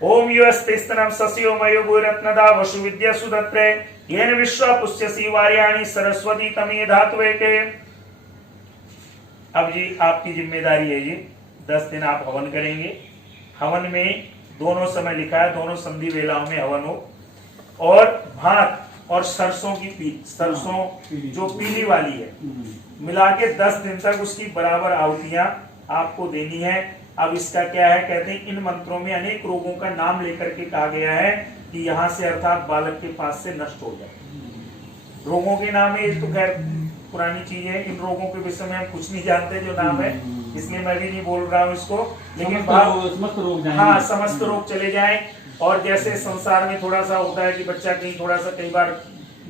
ओम युवस्तेस्तनं सस्यो मयो भूरत्नदा वसु विद्या सुदत्रे येन विश्वा पुष्यसि वार्याणि सरस्वती तमे धातवे के। अब जी आपकी जिम्मेदारी है ये, 10 दिन आप हवन करेंगे। हवन में दोनों समय लिखा है, दोनों संधि वेलाओं में हवन हो, और भात और सरसों की पील, सरसों जो पीली वाली है, मिला के 10 दिन तक उसकी बराबर आहुतियां आपको देनी है। अब इसका क्या है, कहते हैं इन मंत्रों में अनेक रोगों का नाम लेकर के कहा गया है कि यहाँ से अर्थात बालक के पास से नष्ट हो जाए। रोगों के नाम है, तो खैर पुरानी चीज है, इन रोगों के विषय में हम कुछ नहीं जानते जो नाम है, इसलिए मैं भी नहीं बोल रहा हूँ इसको, लेकिन समस्त रोग, हाँ समस्त रोग चले जाएं। और जैसे संसार में थोड़ा सा होता है कि बच्चा कहीं थोड़ा सा कई बार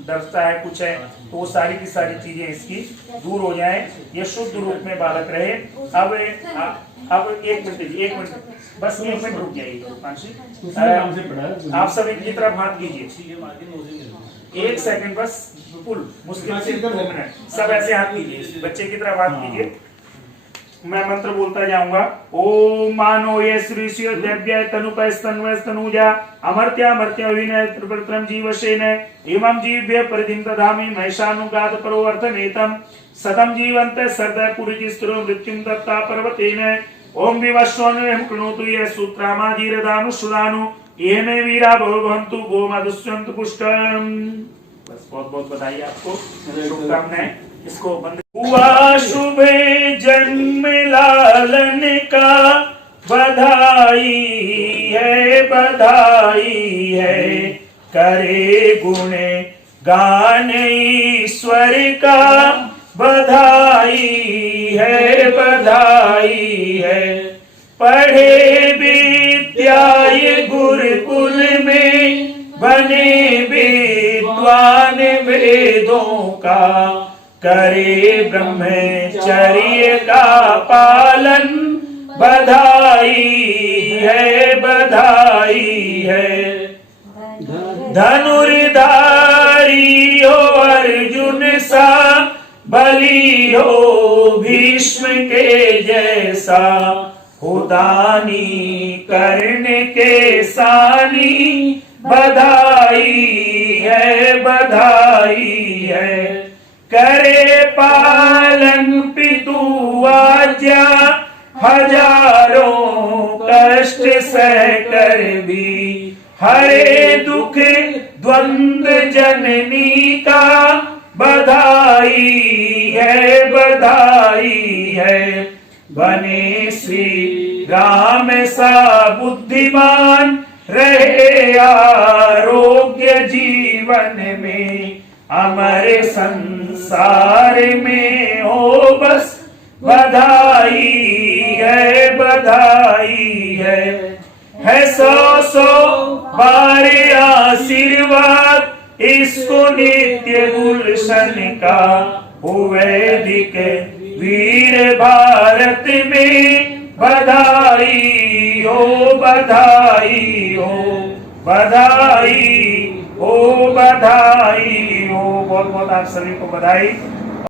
डरता है, कुछ है, तो वो सारी की सारी चीजें इसकी दूर हो जाएं, ये शुद्ध रूप में बालक रहे। अब अब 1 मिनट दीजिए, 1 मिनट, बस 1 मिनट रुक जाइए हिमांशी। उसने नाम से पढ़ा है। आप सब इनकी तरफ हाथ कीजिए, 1 सेकंड बस, बिल्कुल मुश्किल से 2 मिनट, सब ऐसे हाथ कीजिए, बच्चे की तरफ हाथ कीजिए। मैं मंत्र बोलता जाऊंगा। ओम मानो ये श्री शिव देव्य तनुजा अमर्त्या विनय त्रिप्रत्रम जीवशेन इमं जीव्य परिधिं दधामि महिषानुगाद परोवर्तनेतम सदम जीवंत सर्द पुरिजिस्त्रो मृत्युं दत्ता पर्वतेन ओम विवस्वन्वयं कृणोतु ये सूत्रामादिरदानुसुदानु ये मे वीरा भवन्तु गोमधुस्वन्तु पुष्टम्। बस बहुत बहुत बधाई आपको, शुभकामनाएं। इसको बंद हुआ शुभ जन्म लालन का, बधाई है करे गुण गान ईश्वर का, बधाई है पढ़े विद्या गुरुकुल में, बने विद्वान वेदों का, करे ब्रह्मचर्य का पालन, बधाई है धनुर्धारी हो अर्जुन सा, बलि हो भीष्म के जैसा, हो दानी कर्ण के सानी, बधाई है करे पालन पितु आज्ञा, हजारों कष्ट सह कर भी, हरे दुख द्वंद जननी का, बधाई है बने श्री राम सा बुद्धिमान, रहे आरोग्य जीवन में, अमर संसार में हो बस, बधाई है 100 बार आशीर्वाद, इसको नित्य गुलशन का, हो वैदिक वीर भारत में, बधाई हो बहुत बहुत आप सभी को बधाई।